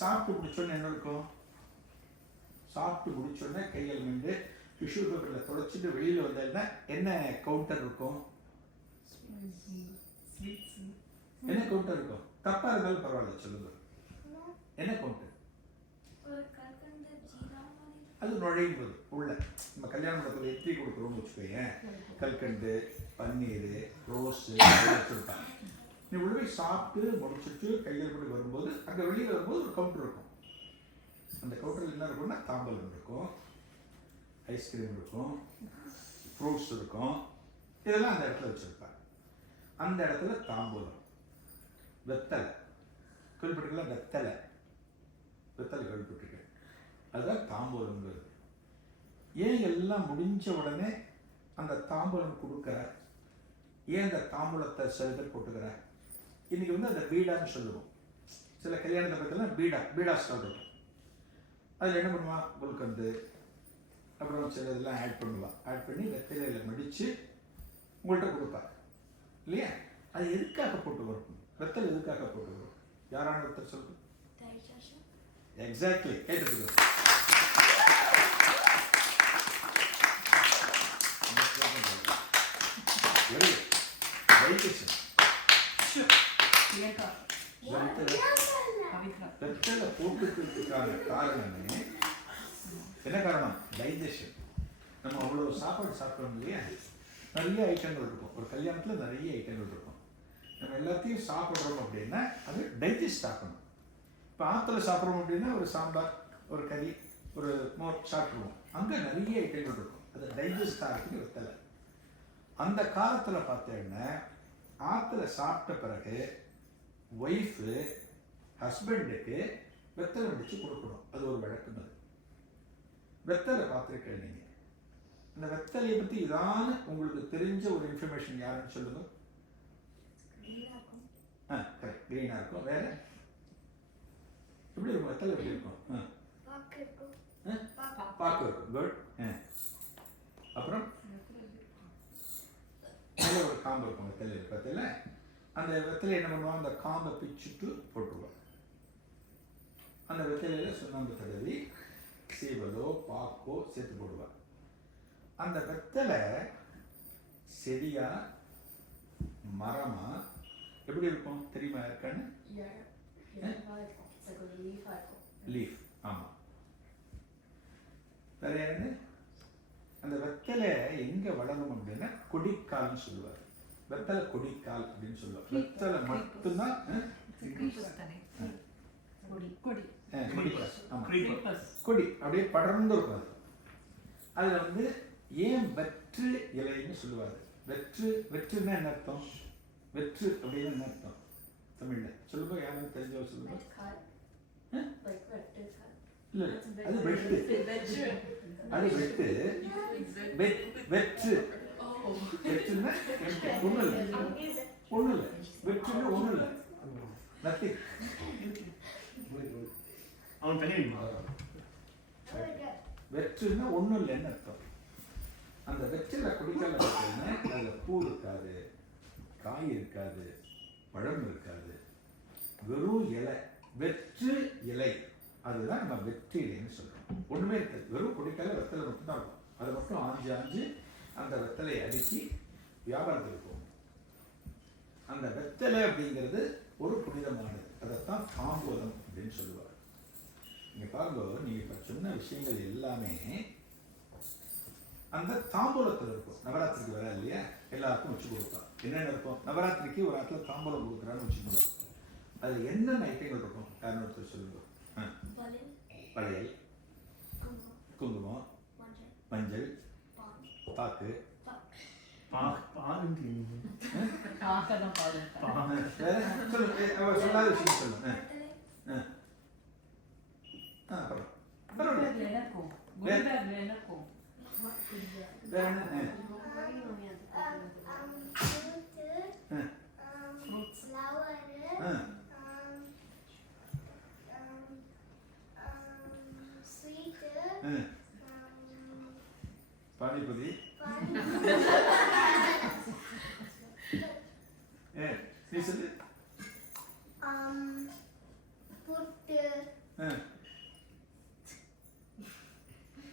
சாப்பிட்டு முடிச்சோன்னே என்ன இருக்கும்? சாப்பிட்டு முடிச்சோடனே கையில் நின்று டிஷ்யூ பேப்பரில் துடைச்சிட்டு வெளியில் வந்தேன்னா என்ன கவுண்டர் இருக்கும்? என்ன கவுண்டர் இருக்கும்? தப்பாக இருந்தாலும் பரவாயில்ல சொல்லுங்க, என்ன கவுண்டர்? ஒரு கல்கண்டு ஜீரா மாதிரி. அது நுழையும் போது உள்ள நம்ம கல்யாண மண்டபத்தில் எத்தி கொடுக்குறோம்னு வச்சுக்கோங்க, கல்கண்டு, பன்னீர், ரோஸு வச்சுருப்பாங்க. நீ உள்ள போய் சாப்பிட்டு முடிச்சுட்டு கையில் போட்டு வரும்போது அங்கே வெளியில் வரும்போது ஒரு கவுண்டர் இருக்கும். அந்த கவுண்டரில் என்ன இருக்கும்னா தாம்பலம் இருக்கும், ஐஸ்கிரீம் இருக்கும், ஃப்ரூட்ஸ் இருக்கும், இதெல்லாம் அந்த இடத்துல வச்சுருப்பாங்க. அந்த இடத்துல தாம்பூலம், வெத்தலை கேள்விப்பட்டிருக்கலாம், வெத்தலை கேள்விப்பட்டிருக்கேன், அதுதான் தாம்பூலம்ங்கிறது. ஏன் எல்லாம் முடிஞ்ச உடனே அந்த தாம்பூலம் கொடுக்குற? ஏன் அந்த தாம்பூலத்தை சில பேர் போட்டுக்கிற? இன்னைக்கு வந்து அந்த பீடான்னு சொல்லுவோம். சில கல்யாணத்தை பற்றிலாம் பீடா ஸ்டால் இருக்கும். அதில் என்ன பண்ணுவான்? குல்கந்து அப்புறம் சில இதெல்லாம் ஆட் பண்ணுவான். ஆட் பண்ணி வெத்தலையில் மடித்து உங்கள்கிட்ட கொடுப்பா இல்லையா? அது எதுக்காக போட்டு வரும்? வெத்தலை எதுக்காக போட்டு வரும்? யாரான ஒருத்தர் சொல்லுங்க. எக்ஸாக்ட்லி, கேட்டுருக்கு. வெத்தலை போட்டுக்கிறதுக்கான காரணமே என்ன காரணம்? டைஜஷன். நம்ம அவ்வளோ சாப்பாடு சாப்பிட்டோம் இல்லையா, நிறைய ஐட்டங்கள் இருக்கும். ஒரு கல்யாணத்தில் நிறைய ஐட்டங்கள் இருக்கும். நம்ம எல்லாத்தையும் சாப்பிட்றோம் அப்படின்னா அது டைஜஸ்ட் ஆகணும். இப்போ ஆற்றுல சாப்பிட்றோம் அப்படின்னா ஒரு சாம்பார், ஒரு கறி, ஒரு மோர் சாப்பிட்ருவோம். அங்கே நிறைய ஐட்டங்கள் இருக்கும். அது டைஜஸ்ட் ஆகிறதுக்கு வெத்தலை. அந்த காலத்தில் பார்த்தீங்கன்னா ஆற்றுல சாப்பிட்ட பிறகு ஒய்ஃபு ஹஸ்பண்டுக்கு வெத்தலை முடிச்சு கொடுக்கணும். அது ஒரு வழக்கம். அது வெத்தலை பார்த்துருக்கேன் நீங்கள். அந்த வெத்தலையை பற்றி இதான உங்களுக்கு தெரிஞ்ச ஒரு இன்ஃபர்மேஷன் யாருன்னு சொல்லுங்க. கரெக்ட், க்ரீனாக இருக்கும். வேற எப்படி இருக்கும்? வெத்தலை எப்படி இருக்கும்? பாக்கு இருக்கும். குட். அப்புறம் நல்ல ஒரு காம்பு இருக்கும் வெத்தலை. பார்த்தல அந்த வெத்தலை என்ன பண்ணுவோம்? அந்த காம்பை பிச்சுட்டு போட்டுருவோம். அந்த வெத்தலையில் சுண்ணாம்பு தடவி சீவலோ பாக்கோ சேர்த்து போடுவாள். அந்த வெத்தலை செடியா மரமா எப்படி இருக்கும் தெரியுமா? இருக்கான்னு லீஃப். ஆமாம். வேற யாருன்னு அந்த வெத்தலை எங்கே வளரும் அப்படின்னா கொடிக்கால்னு சொல்லுவார். வெத்தலை கொடிக்கால் அப்படின்னு சொல்லுவார். வெத்தலை மட்டும்தான் கொடி அப்படியே படர்ந்து இருக்கும். அது அதில் வந்து ஏன் வெற்று இலைன்னு சொல்லுவார். வெற்றுன்னா என்ன அர்த்தம்? வெற்று அப்படின்னு என்ன அர்த்தம் தமிழ்ல சொல்லுங்க, யாரும் தெரிஞ்சவங்க சொல்லுங்க. இல்லை, அது வெட்டு. அது வெட்டு. வெற்று வெற்றுன்னா ஒன்றும் இல்லை, ஒன்றும் இல்லை. வெற்றுன்னா ஒன்றும் இல்லை, நத்திங். அவன் தனி வெற்றுன்னா ஒன்றும் இல்லைன்னு அர்த்தம். அந்த வெற்றில குடிக்கல பார்த்தீங்கன்னா அதில் பூ இருக்காது, காய் இருக்காது, பழம் இருக்காது, வெறும் இலை, வெற்று இலை. அதுதான் நம்ம வெற்றி இலைன்னு சொல்றோம். ஒண்ணுமே இருக்காது, வெறும் கொடிக்கால வெத்தலை மட்டும்தான் இருக்கும். அதை மட்டும் ஆஞ்சு ஆஞ்சு அந்த வெத்தலையை அடுக்கி வியாபாரத்துக்கு போகும். அந்த வெத்தலை அப்படிங்கிறது ஒரு புனிதமானது. அதைத்தான் தாம்பூலம் அப்படின்னு சொல்லுவார். நீங்க பாருங்க, நீங்க இப்ப சொன்ன விஷயங்கள் எல்லாமே அந்த தாம்பூலத்தில் இருக்கும். நவராத்திரிக்கு வர இல்லையா, எல்லாருக்கும் வச்சு கொடுப்பா. என்னென்ன இருக்கும்? நவராத்திரிக்கு ஒரு இடத்துல தாம்பூலம் கொடுக்குறான்னு வச்சுக்கணும். அதுல என்னென்ன ஐட்டங்கள் இருக்கும்? யாரும் ஒருத்தர் சொல்லுங்க. வளையல், குங்குமம், மஞ்சள், பாக்கு, காக்கதான் பாடு. சொல்லாத விஷயம் சொல்லுங்க. அப்புறம் எனக்கும் எனக்கும் வேற என்ன? பானிபூரி. நீ சொல்லு.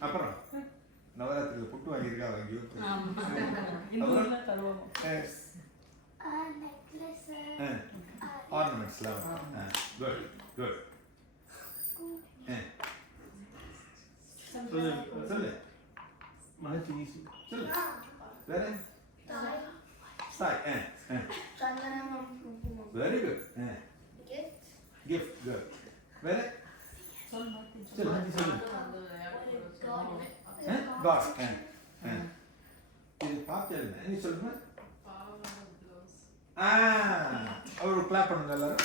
அப்புறம் நவராத்திரியில் புட்டு வாங்கியிருக்கா? வாங்கி ஆர்னமெண்ட்ஸ்லாம். Good good. சொல்லு சொல்லு சொல்லு. வேற Sai. Very good. Gift. Good. வேற சொல்லு சொல்லு. காட். இது பார்த்தேன். நீ சொல்லுங்க. ஒரு கிளாப் பண்ணுங்க எல்லாரும்.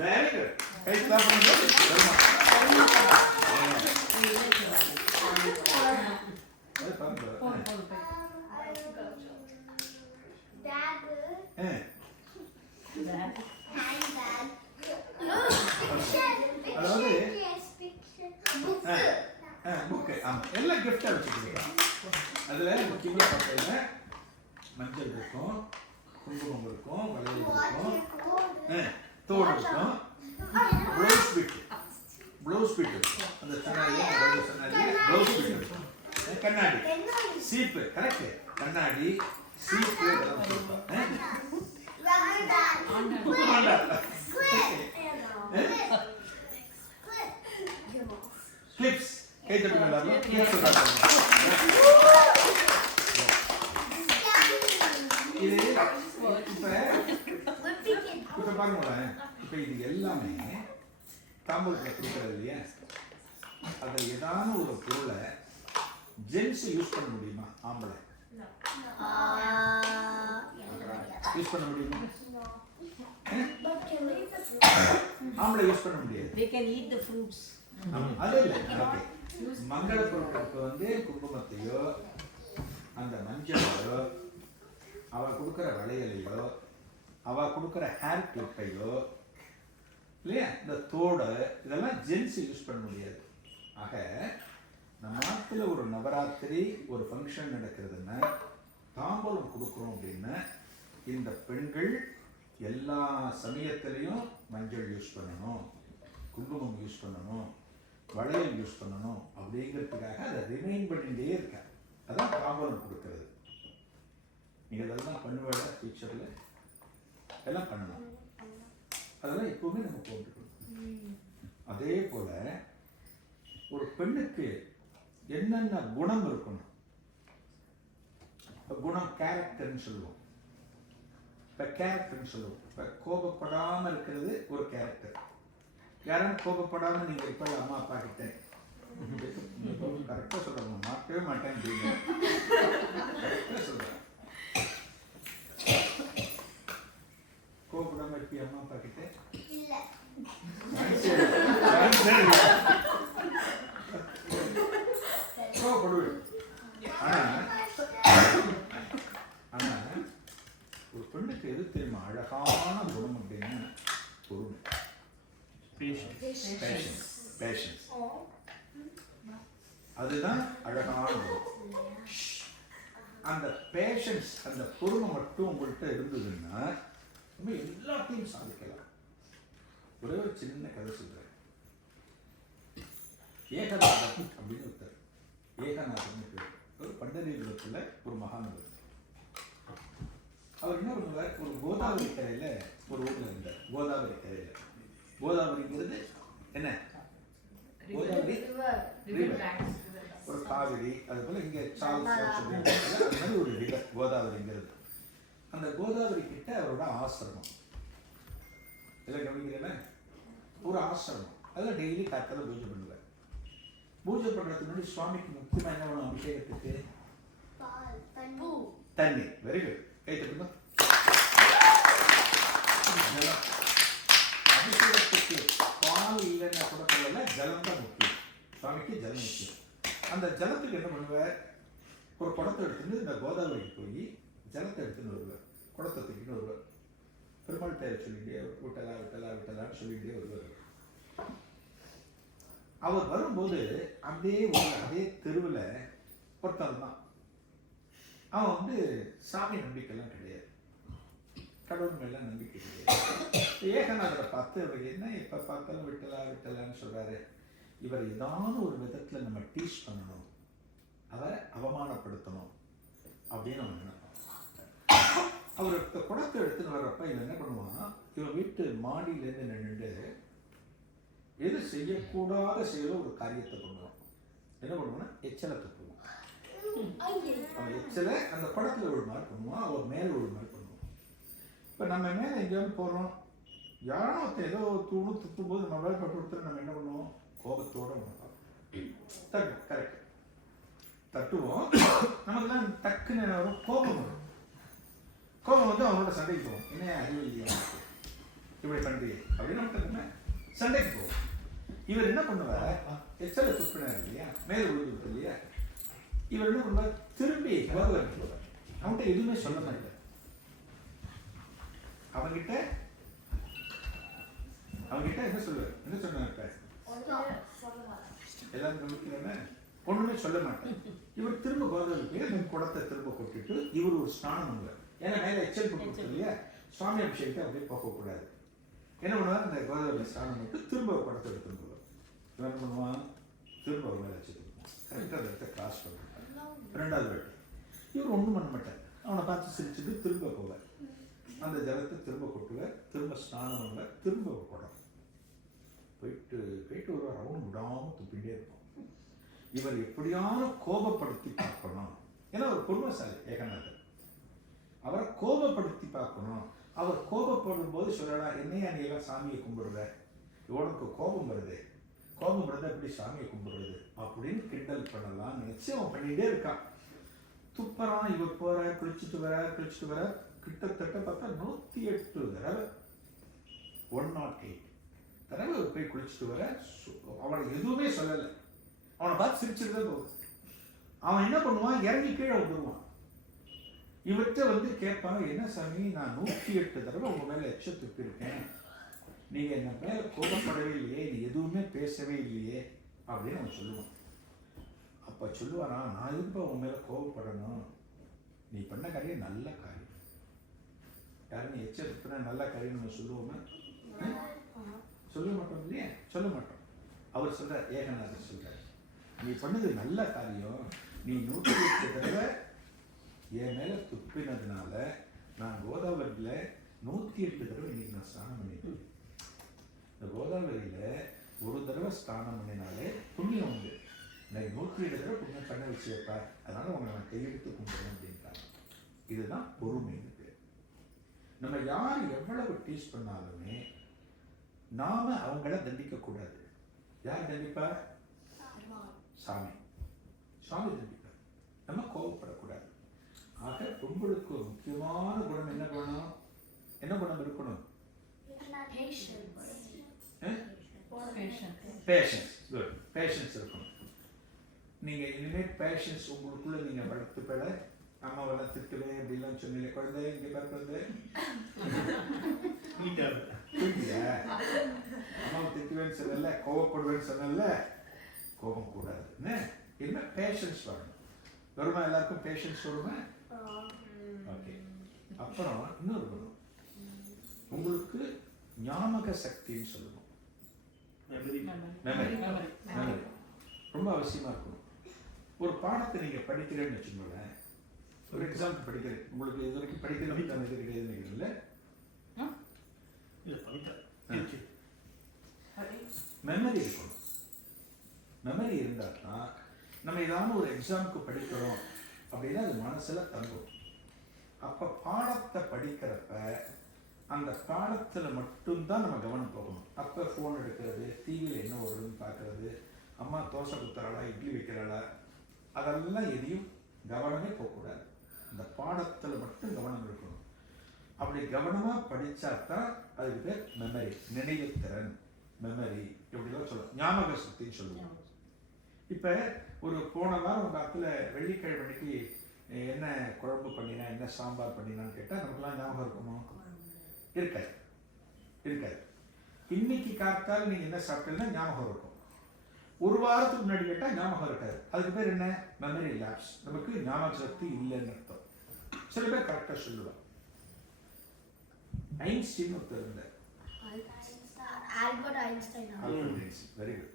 Very good. கை கிளாப் பண்ணுங்க. அதாவது புக்கு. ஆமாம், எல்லாம் கிஃப்டாக வச்சு கொடுக்கலாம். அதில் முக்கியமாக பார்த்தீங்கன்னா மஞ்சள் இருக்கும், குங்குமம் இருக்கும், வளையல் இருக்கும், தோடு இருக்கும், ப்ளவுஸ் பீட் இருக்கும். அந்த சொன்னாலே ப்ளவுஸ் பீட் இருக்கும். கண்ணாடி, சீப்பு. கரெக்டு. கண்ணாடி, சீப்பு இதெல்லாம் கொடுப்போம். கிளிப்ஸ். கை தட்டு எல்லாரும் கிளிப்ஸ் சொல்றாங்க. இது இப்ப பாருங்களேன். இப்ப இது எல்லாமே தாம்பூலத்தில் கொடுக்கறது இல்லையா? அதில் ஏதாவது ஒரு பொருளை ஜென்ஸ் யூஸ் பண்ண முடியுமா? ஆம்பளை யூஸ் பண்ண முடியுமா? ஆம்பளை யூஸ் பண்ண முடியாது. They can eat the fruits. அது இல்லை. ஓகே, மங்கள பொருட்களுக்கு வந்து குங்குமத்தையோ அந்த மஞ்சளையோ அவ கொடுக்குற வளையலையோ அவ கொடுக்குற ஹேர் கிளிப்பையோ இல்லையா, இந்த தோடு, இதெல்லாம் ஜென்ஸ் யூஸ் பண்ண முடியாது. ஆக நம்ம நாட்டில் ஒரு நவராத்திரி ஒரு ஃபங்க்ஷன் நடக்கிறதுன்னா தாம்பூலம் கொடுக்குறோம் அப்படின்னா இந்த பெண்கள் எல்லா சமயத்திலையும் மஞ்சள் யூஸ் பண்ணணும், குங்குமம் யூஸ் பண்ணணும், வளையல் யூஸ் பண்ணணும் அப்படிங்கிறதுக்காக அதை ரிமைண்ட் பண்ணிகிட்டே இருக்கேன். அதான் தாம்பூலம் கொடுக்கறது. நீங்கள் இதெல்லாம் பண்ணுவாங்க ஃபியூச்சரில், எல்லாம் பண்ணலாம். அதெல்லாம் எப்பவுமே நம்ம போட்டுக்கணும். அதே போல் ஒரு பெண்ணுக்கு என்னென்ன குணம் இருக்கணும்? குணம் கேரக்டர்னு சொல்லுவோம். இப்போ கேரக்டர்னு சொல்லுவோம். இப்போ கோபப்படாமல் இருக்கிறது ஒரு கேரக்டர். யாரும் கோபப்படாமல் நீங்கள் இப்போ அம்மா அப்பா கிட்ட கரெக்டாக சொல்கிறாங்க, மாற்றவே மாட்டேன் அப்படின்னு கரெக்டாக சொல்கிறேன். கோபப்படாமல் இருப்பி அம்மா அப்பா கிட்ட கோபப்படுவேன். ஆனால் ஒரு பெண்ணுக்கு எது தெரியுமா அழகான பேஷன்ஸ் பேஷன்ஸ் அதுதான் அழகான குணம். அந்த பேஷன்ஸ் அந்த பொறுமை மட்டும் உங்கள்கிட்ட இருந்ததுன்னா நம்ம எல்லாத்தையும் சாதிக்கலாம். ஒரே ஒரு சின்ன கதை சொல்றேன். ஏகநாதன் அப்படின்னு ஒருத்தர், ஏகநாதன் பேர், ஒரு பண்டரிபுரத்தில் ஒரு மகாநகர். அவர் என்ன பண்ணுவார், ஒரு கோதாவரி கரையில ஒரு ஊர்ல இருந்தார். கோதாவரி கரையில, கோதாவரிங்கிறது என்ன, கோதாவரி ரிவர், ஒரு காவிரி, அது போல இங்க சார்ல்ஸ் அது மாதிரி ஒரு ரிவர் கோதாவரிங்கிறது. அந்த கோதாவரி கிட்ட அவரோட ஆசிரமம் எல்லாம் கவனிக்கிறேன், ஒரு ஆசிரமம். அதில் டெய்லி காத்தால பூஜை பண்ணுவார். பூஜை பண்றதுக்கு முன்னாடி சுவாமிக்கு முக்கியமா என்ன வேணும் அபிஷேகத்துக்கு? தண்ணி. வெரி குட், கை தட்டுங்க. அபிஷேகத்துக்கு பால் இல்லைன்னா கூட சொல்லல, ஜலம் தான் முக்கியம். சுவாமிக்கு ஜலம் முக்கியம். அந்த ஜலத்துக்கு என்ன பண்ணுவார், ஒரு குடத்தை எடுத்துட்டு இந்த கோதாவரிக்கு போய் ஜலத்தை எடுத்துன்னு வருவார். குடத்தை தூக்கிட்டு வருவார். பெருமாள் பேரை சொல்லிட்டே விட்டலா விட்டலா விட்டலான்னு சொல்லிகிட்டே வருவார். அவர் வரும்போது அப்படியே அதே தெருவில் ஒருத்தர் தான். அவன் வந்து சாமி நம்பிக்கைலாம் கிடையாது, கடவுள் மேலாம் நம்பிக்கை கிடையாது. ஏகநாதரை பார்த்து அவர் என்ன எப்போ பார்த்தாலும் விட்டலா விட்டலான்னு சொல்கிறாரு, இவர் ஏதாவது ஒரு விதத்தில் நம்ம டீச் பண்ணணும், அவரை அவமானப்படுத்தணும் அப்படின்னு அவன் நினைப்பான். அவர் குடத்தை எடுத்துன்னு வர்றப்ப இவன் என்ன பண்ணுவான், இவன் வீட்டு மாடியிலேருந்து நின்றுட்டு எது செய்யக்கூடாத செய்கிற ஒரு காரியத்தை பண்ணுவான். என்ன பண்ணுவான்னா எச்சலை துப்புவான். அவன் எச்சலை அந்த குடத்தில் விழு மாதிரி பண்ணுவான், அவர் மேலே விழு மாதிரி பண்ணுவான். இப்போ நம்ம மேலே எங்கேயாவது போகிறோம், யாரும் ஒருத்தர் ஏதோ தூணு துப்பும் போது நம்ம மேலே பட்டு கொடுத்துட்டு நம்ம என்ன பண்ணுவோம், கோபத்தோடு தட்டுவோம். கரெக்ட், தட்டுவோம். நமக்குலாம் டக்குன்னு என்ன வரும், கோபம் வரும். கோபம் வந்து அவனோட சண்டைக்கு போவோம். என்ன அறிவு இல்லையா இப்படி பண்ணுறீங்க அப்படின்னு நமக்கு சண்டைக்கு போவோம். இவர் என்ன பண்ணுவார், எச்சலை துப்பினார் இல்லையா, மேலே விழுந்து இல்லையா, இவர் என்ன பண்ணுவார், திரும்பி கோதாவரி போவார். அவன்கிட்ட எதுவுமே சொல்ல மாட்டார். அவன்கிட்ட என்ன சொல்லுவார், என்ன சொன்னாங்க எல்லாரும் நம்பிக்கையான ஒண்ணுமே சொல்ல மாட்டேன். இவர் திரும்ப கோதாவரி போய் அந்த குடத்தை திரும்ப கொட்டிட்டு இவர் ஒரு ஸ்நானம் பண்ணுவார். ஏன்னா மேலே எச்சல் போட்டு இல்லையா, சுவாமி அபிஷேகத்தை அப்படியே போகக்கூடாது. என்ன பண்ணுவார், அந்த கோதாவரி ஸ்நானம் பண்ணிட்டு திரும்ப ஒரு குடத்தை எடுத்துட்டு போவார். என்ன பண்ணுவான், திரும்ப ஒரு மேலே வச்சுட்டு கரெக்டாக அந்த இடத்த கிராஸ் பண்ணுவார். ரெண்டாவது வாட்டி இவர் ஒன்றும் பண்ண மாட்டார். அவனை பார்த்து சிரிச்சுட்டு திரும்ப போவார். அந்த ஜலத்தை திரும்ப கொட்டுவார், திரும்ப ஸ்நானம் பண்ணுவார், திரும்ப ஒரு குடம் போயிட்டு ஒரு ரவுண்ட் விடாமல் துப்பிகிட்டே இருக்கும். இவர் எப்படியான கோபப்படுத்தி பார்க்கணும், ஏன்னா ஒரு பொறுமைசாலி ஏகநாதர், அவரை கோபப்படுத்தி பார்க்கணும். அவர் கோபப்படும் போது சொல்லலாம், என்னையா நீ எல்லாம் சாமியை கும்பிடுற, இவனுக்கு கோபம் வருது, கோபம் வருது எப்படி சாமியை கும்பிடுறது அப்படின்னு கிண்டல் பண்ணலாம் நினைச்சு அவன் பண்ணிகிட்டே இருக்கான். துப்புறான், இவர் போற குளிச்சுட்டு வர கிட்டத்தட்ட பார்த்தா 108 தடவை 108 தடவை அவர் போய் குளிச்சுட்டு வர. அவனை எதுவுமே சொல்லலை, அவனை பார்த்து சிரிச்சுட்டு தான் போகுது. அவன் என்ன பண்ணுவான், இறங்கி கீழே வந்துடுவான். இவற்றை வந்து கேட்பாங்க, என்ன சாமி நான் 108 தடவை உங்க மேல எச்ச துப்பிருக்கேன், நீங்க என்ன மேல கோபப்படவே இல்லையே, நீ எதுவுமே பேசவே இல்லையே அப்படின்னு அவன் சொல்லுவான். அப்ப சொல்லுவானா, நான் எதுப்பா உன் மேல கோபப்படணும், நீ பண்ண காரியம் நல்ல காரியம். யாரும் எச்ச துப்புனா நல்ல காரியம் நம்ம சொல்லுவோமா, சொல்ல மாட்டோம் இல்லையா, சொல்ல மாட்டோம். அவர் சொல்றார், ஏகநாதர் சொல்றார், நீ பண்ணது நல்ல காரியம், நீ 108 தடவை என் மேல துப்பினதுனால நான் கோதாவரியில 108 தடவை இன்னைக்கு நான் ஸ்நானம் பண்ணிட்டேன். இந்த கோதாவரியில ஒரு தடவை ஸ்நானம் பண்ணினாலே புண்ணியம் உண்டு. நான் 107 தடவை புண்ணியம் பண்ண வச்சுப்பா, அதனால உங்களை நான் கையெடுத்து கும்பிடுறேன் அப்படின்ட்டாங்க. இதுதான் பொறுமைன்னு பேர். நம்ம யார் எவ்வளவு டீச் பண்ணாலுமே நாம அவங்கள தண்டிக்க கூடாது. யார் தண்டிப்பா, சாமி தண்டிப்பார். நம்ம கோபப்படக்கூடாது. ஆக உங்களுக்கு முக்கியமான குணம் என்ன குணம், என்ன குணம் இருக்கணும், பேஷன்ஸ். குட், பேஷன்ஸ் இருக்கணும். நீங்க இனிமேல் பேஷன்ஸ் உங்களுக்குள்ள நீங்க வளர்த்துப்பட, அம்மாவெல்லாம் திட்டுவேன் அப்படிலாம் சொன்னீங்க, குழந்தை இங்க பாரு குழந்தை, அம்மாவை திட்டுவேன் கோவப்படுவேன்னு சொன்னல, கோவப்படுவேன்னு சொன்னல, கோபம் கூடாது. என்ன பேஷன்ஸ் வரணும். வருமா எல்லாருக்கும் பேஷன்ஸ் வருமா? ஓகே. அப்புறம் இன்னொரு குணம், உங்களுக்கு ஞாபக சக்தின்னு சொல்லணும். மெமரி ரொம்ப அவசியமா இருக்கும். ஒரு பாடத்தை நீங்க படிக்கிறேன்னு வச்சுக்கோங்களேன், ஒரு எக்ஸாம்பிள் படிக்கிறேன், உங்களுக்கு இது வரைக்கும் படிக்கணும் கிடையாதுன்னு நினைக்கிறீங்கல்ல, மெமரி இருக்கணும். மெமரி இருந்தால் தான் நம்ம ஏதாவது ஒரு எக்ஸாமுக்கு படிக்கிறோம் அப்படின்னா அது மனசுல தங்கும். அப்ப பாடத்தை படிக்கிறப்ப அந்த பாடத்துல மட்டும்தான் நம்ம கவனம் போகணும். அப்ப ஃபோன் எடுக்கிறது, டிவியில் என்ன வருதுன்னு பார்க்கறது, அம்மா தோசை குத்துறாளா இட்லி வைக்கிறாளா, அதெல்லாம் எதையும் கவனமே போகக்கூடாது. அந்த பாடத்துல மட்டும் கவனம் இருக்கணும். அப்படி கவனமா படிச்சாதான் அதுக்கு பேர் மெமரி, நினைவுத்திறன், மெமரி இப்படிலாம் சொல்லணும். ஞாபக சக்தின்னு சொல்லுவோம். இப்ப ஒரு போன வாரம் உங்க அத்துல வெள்ளிக்கிழமை அன்னைக்கு என்ன குழம்பு பண்ணினா, என்ன சாம்பார் பண்ணினான்னு கேட்டா நமக்குலாம் ஞாபகம் இருக்குமோ? இருக்காது, இருக்காது. இன்னைக்கு காத்தால் நீங்க என்ன சாப்பிட்டீங்கன்னா ஞாபகம் இருக்கும். ஒரு வாரத்துக்கு முன்னாடி கேட்டா ஞாபகம் இருக்காது. அதுக்கு பேர் என்ன? Memory lapse. நமக்கு ஞாபக சக்தி இல்லைன்னு அர்த்தம். சில பேர் கரெக்டா சொல்லுவாங்க. ஐன்ஸ்டீன் ஒருத்தர் இருந்தார். Albert Einstein. Albert Einstein, very good.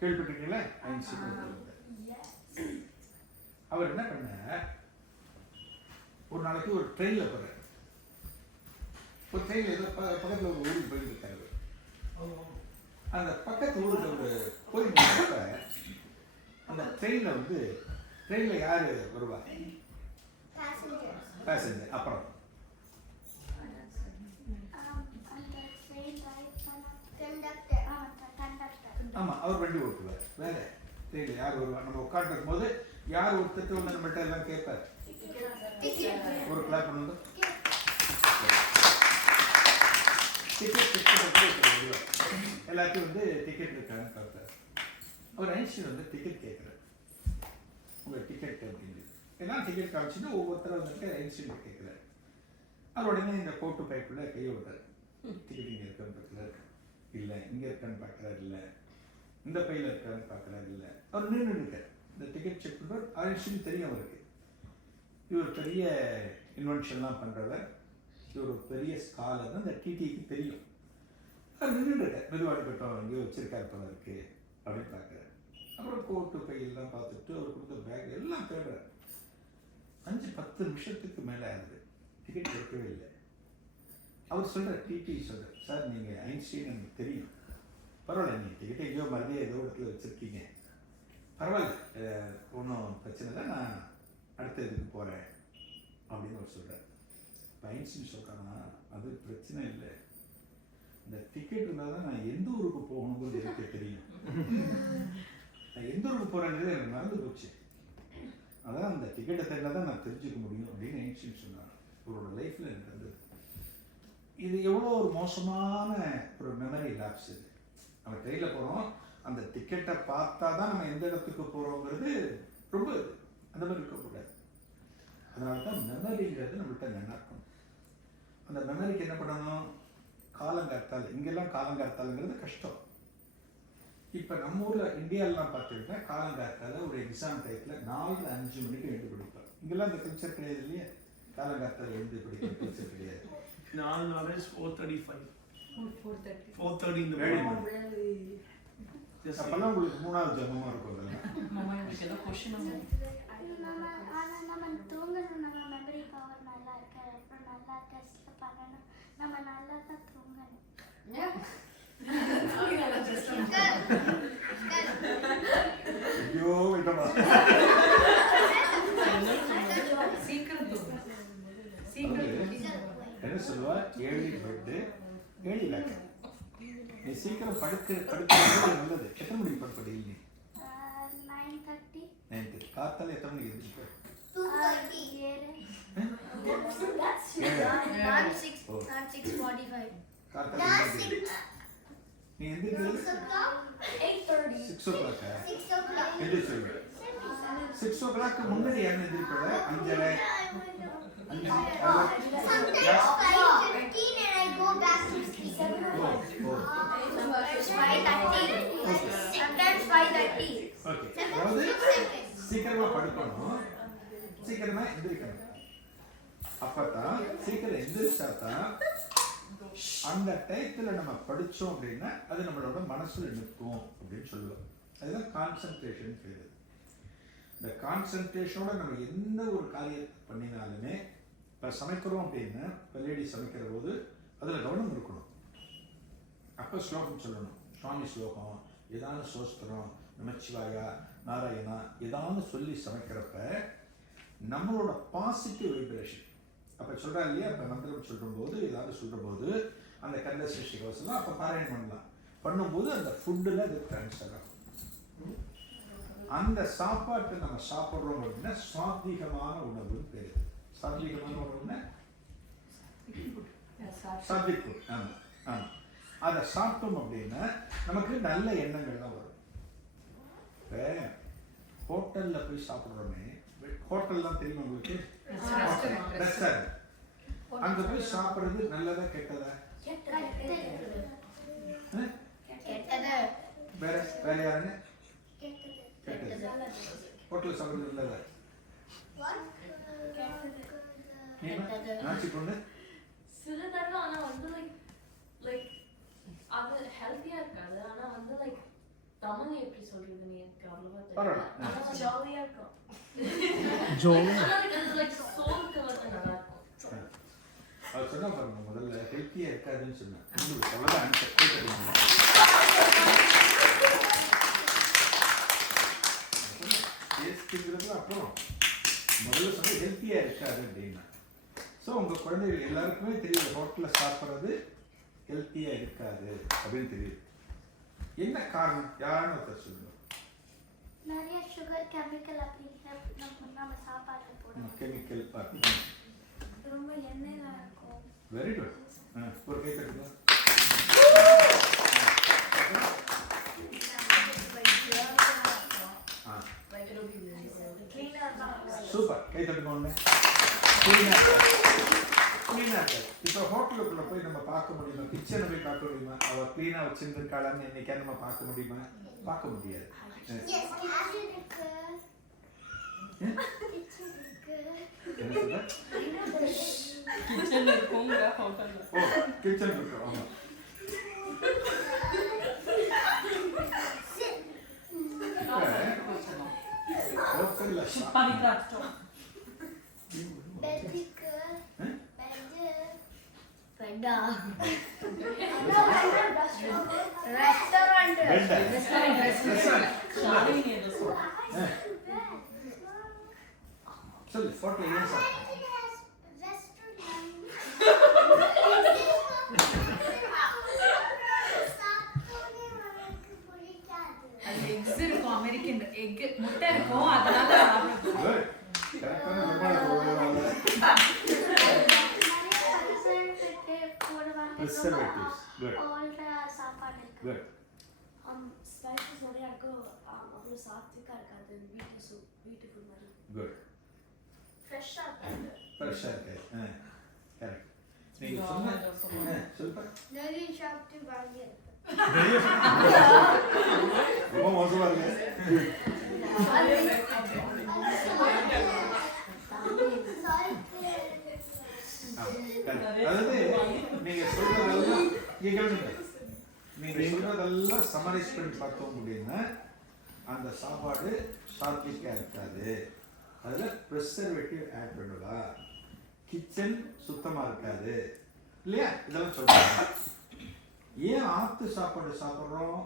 கேள்விப்பட்டிருக்கீங்களா? ஐன்ஸ்டீன் ஒருத்தர் இருந்தார். அவர் என்ன பண்ணார், ஒரு நாளைக்கு ஒரு ட்ரெயின்ல போறாரு. ஒரு ட்ரெயின்ல ஏதோ பக்கத்துல ஒரு ஊருக்கு போயிட்டு இருக்காரு. அந்த பக்கத்து ஊருக்கு ஒரு போயிருந்தப்ப அந்த ட்ரெயின்ல வந்து ட்ரெயின்ல யாரு வருவா? பேசஞ்சர். அப்புறம் ஆமா, அவர் வண்டி ஓட்டுவார். வேற ட்ரெயின்ல யார் வருவா? நம்ம உட்காந்துருக்கும் போது யார் ஒருத்தட்டு வந்து நம்மள்ட்ட எல்லாம் கேட்பார். ஒரு கிளாப் பண்ணுங்க. எல்லாத்தையும் வந்து டிக்கெட் இருக்கான்னு பார்த்தார். அவர் ஐன்ஸ்டீன் வந்து டிக்கெட் கேட்குறாரு. உங்க டிக்கெட் அப்படின்னு எல்லாம் டிக்கெட் காமிச்சுன்னா ஒவ்வொருத்தரும் வந்துட்டு ஐன்ஸ்டீன் கேட்குறாரு. அவர் உடனே இந்த கோட்டு பைப்புல கையை விட்டார். டிக்கெட் இங்கே இருக்கான்னு பார்க்குறாரு இல்லை, இங்கே இருக்கான்னு பார்க்குறாரு இல்லை, இந்த பையில இருக்கான்னு பார்க்குறாரு இல்லை. அவர் நின்று இருக்கார். இந்த டிக்கெட் செக் பண்ணுறார். ஐன்ஸ்டீன் தெரியும் அவருக்கு. இவர் பெரிய இன்வென்ஷன்லாம் பண்ணுறவர், இவர் ஒரு பெரிய ஸ்காலர் தான். இந்த டிடிக்கு தெரியும். அவர் நின்றுட்டார். மெதுவாடி கட்டம் எங்கேயோ வச்சிருக்காரு போல இருக்கு அப்படின்னு பார்க்குறாரு. அப்புறம் கோட்டு பையெல்லாம் பார்த்துட்டு அவர் கொடுத்த பேக் எல்லாம் தேடுறாரு. 5-10 நிமிஷத்துக்கு மேலே ஆகுது, டிக்கெட் கிடைக்கவே இல்லை. அவர் சொல்கிறார், டிடி சொல்கிறார், சார் நீங்கள் ஐன்ஸ்டீன் எனக்கு தெரியும், பரவாயில்ல, நீங்கள் டிக்கெட் எங்கேயோ மறுபடியும் ஏதோ இடத்துல வச்சுருக்கீங்க, பரவாயில்ல, ஒன்றும் பிரச்சனை இல்லை, நான் அடுத்த இதுக்கு போகிறேன் அப்படின்னு அவர் சொல்கிறார். இப்போ ஐன்ஸ்டீன் சொல்கிறாங்கன்னா அது பிரச்சனை இல்லை, இந்த டிக்கெட் இருந்தால் தான் நான் எந்த ஊருக்கு போகணுங்கிறது எனக்கு தெரியும், நான் எந்த ஊருக்கு போகிறேங்கிறது எனக்கு மறந்து போச்சு, அதான் அந்த டிக்கெட்டை தெரிந்தால் தான் நான் தெரிஞ்சுக்க முடியும் அப்படின்னு ஐன்ஸ்டீன் சொன்னார். அவரோட லைஃப்பில் எனக்கு வந்து இது எவ்வளோ ஒரு மோசமான ஒரு மெமரி லாப்ஸ். இது நம்ம ட்ரெயினில் போகிறோம், அந்த டிக்கெட்டை பார்த்தா தான் நம்ம எந்த இடத்துக்கு போகிறோங்கிறது ரொம்ப அந்த மாதிரி இருக்கக்கூடாது. அதனால தான் மெமரிங்கிறது நம்மள்கிட்ட நல்லா இருக்கணும். அந்த மெமரிக்கு என்ன பண்ணணும்? காலங்காத்தால், இங்கெல்லாம் காலங்காத்தாலுங்கிறது கஷ்டம். இப்போ நம்ம ஊரில் இந்தியாவிலாம் பார்த்துக்கிட்டா காலங்காத்தால் ஒரு எக்ஸாம் டைத்தில் 4-5 மணிக்கு எழுந்து படிப்போம். இங்கெல்லாம் இந்த கல்ச்சர் கிடையாது இல்லையா? காலங்காத்தால் எழுந்து படிக்கிற கல்ச்சர் கிடையாது. 4:35 4:30 in the morning. அப்பெல்லாம் உங்களுக்கு 3வது ஜென்மமா இருக்கும். நம்ம தூங்கணும், நம்ம மெமரி பவர் நல்லா இருக்கு, அப்புறம் நல்லா டெஸ்ட் பண்ணணும், நம்ம நல்லா தான் தூங்கணும். ஐயோ விட்டமா என்ன சொல்லுவா? ஏழி பெட்டு ஏழி லேக். நீ சீக்கிரம் படுக்கிறது நல்லது. எத்தனை மணிக்கு படுப்படி? 9:30. காத்தால எத்தனை மணிக்கு எழுந்திருப்ப? 6:45. நீ எந்திரிக்கிறது 8:30. 6 o'clock. எந்திரிச்சு 6 o'clock முன்னாடி என்ன எந்திரிப்பட? 5:30. Sometimes 5:15 and I go back to sleep. Oh. அதாவது சீக்கிரமா படுக்கணும், சீக்கிரமா எந்திரிக்கணும். அப்பதான் சீக்கிரம் எந்திரிச்சாதான் அந்த டயத்துல நம்ம படிச்சோம் அப்படின்னா அது நம்மளோட மனசுல நிற்கும் அப்படின்னு சொல்லுவோம். அதுதான் கான்சென்ட்ரேஷன் பேரு. இந்த கான்சென்ட்ரேஷனோட நம்ம எந்த ஒரு காரியத்தை பண்ணினாலுமே, இப்போ சமைக்கிறோம் அப்படின்னா இப்போ லேடி சமைக்கிற போது அதில் கவனம் இருக்கணும். அப்போ ஸ்லோகம் சொல்லணும், சுவாமி ஸ்லோகம், ஏதாவது சோஸ்திரம், நமச்சிவாயா, நாராயணா ஏதாவது சொல்லி சமைக்கிறப்ப நம்மளோட பாசிட்டிவ் வைப்ரேஷன் அப்போ சொல்கிறா இல்லையா, இப்போ மந்திரம் சொல்லும்போது ஏதாவது சொல்கிற போது அந்த கந்த சிருஷ்டி கவசம்லாம் அப்போ பாராயணம் பண்ணலாம். பண்ணும்போது அந்த ஃபுட்டில் அது ட்ரான்ஸ்ஃபர் ஆகும். அந்த சாப்பாட்டை நம்ம சாப்பிட்றோம் அப்படின்னா சாத்வீகமான உணவுன்னு பேர். சாத்வீகமான உணவுன்னா சாத்விக் ஃபுட். ஆமாம் ஆமாம். அதை சாப்பிட்டோம் அப்படின்னா நமக்கு நல்ல எண்ணங்கள்லாம் வரும். இப்போ ஹோட்டலில் போய் சாப்பிட்றோமே, ஹோட்டல்லாம் தெரியுமா உங்களுக்கு? ரெஸ்டாரண்ட். அங்கே போய் சாப்பிட்றது நல்லதா கெட்டதா? வேற வேற யாருன்னு? கெட்டது. ஹோட்டல் சாப்பிட்றது நல்லதா? நாச்சி பொண்ணு சில தடவை ஆனா வந்து லைக் அது ஹெல்த்தியா இருக்காது. ஆனா வந்து லைக் தமிழ் எப்படி சொல்றதுன்னு எனக்கு அவ்வளவா தெரியல. ஆனா ஜாலியா இருக்கும். ஆனா அது லைக் சோலுக்கு வந்து நல்லா இருக்கும். அவர் சொன்னா பாருங்க, முதல்ல ஹெல்த்தியா இருக்காதுன்னு சொன்னேன். அவ்வளோதான் ஆன்சர். டேஸ்ட்டுங்கிறது அப்புறம் முதல்ல சொன்ன ஹெல்த்தியா இருக்காது அப்படின்னா. ஸோ உங்கள் குழந்தைகள் எல்லாருக்குமே தெரியுது ஹோட்டலில் சாப்பிட்றது ஹெல்த்தியாக இருக்காது அப்படின்னு தெரியுது. என்ன காரணம்? யாருன்னு ஒருத்தர் சொல்லுங்க. நிறைய சுகர், கெமிக்கல் அப்படிங்கிற நம்ம சாப்பாட்டில் போடுறோம். கெமிக்கல் ரொம்ப எண்ணெயில் இருக்கும். Very good. ஒரு கை தட்டுங்க. சூப்பர், கை தட்டுங்க. கிளீனாக இருக்காது. இப்போ ஹோட்டலுக்குள்ள போய் நம்ம பார்க்க முடியுமா? கிச்சனை போய் பார்க்க முடியுமா? அவள் க்ளீனாக வச்சுருந்துருக்காளான்னு என்னைக்கா நம்ம பார்க்க முடியுமா? பார்க்க முடியாது. கிச்சன் இருக்குங்க ஹோட்டல்ல. ஓ, கிச்சன் இருக்கு. ஆமாம். ஹோட்டலில் சொல்லு, ஹோட்டல் ஏன் சாப்பிட்டேன்? அது எக்ஸ் இருக்கும், அமெரிக்கன் எக் முட்டை இருக்கும், அதனால சாப்பிடுவோம். Preservatives. Good. சாப்பாடு இருக்கு. Good. ஸ்பைசஸ் நிறைய இருக்கும். அவ்வளோ சாத்விகா இருக்காது. பியூட்டிஃபுல் மாதிரி. Good. ஃப்ரெஷ்ஷாக இருக்காது. ஃப்ரெஷ்ஷாக இருக்காது. கரெக்ட். நீங்கள் சொன்ன சொல்லுப்பா. நிறைய சாப்பிட்டு வாங்கி ரொம்ப மோசமாக இருக்கு. அதாவது நீங்க சொல்றதெல்லாம் நீங்க சொல்றதெல்லாம் சமரைஸ் பண்ணி பார்த்தோம் அப்படின்னா அந்த சாப்பாடு சாத்விக்கா இருக்காது. அதுல ப்ரிசர்வேட்டிவ் ஆட் பண்ணுவா, கிச்சன் சுத்தமா இருக்காது இல்லையா? இதெல்லாம் சொல்றாங்க. ஏன் ஆத்து சாப்பாடு சாப்பிட்றோம்,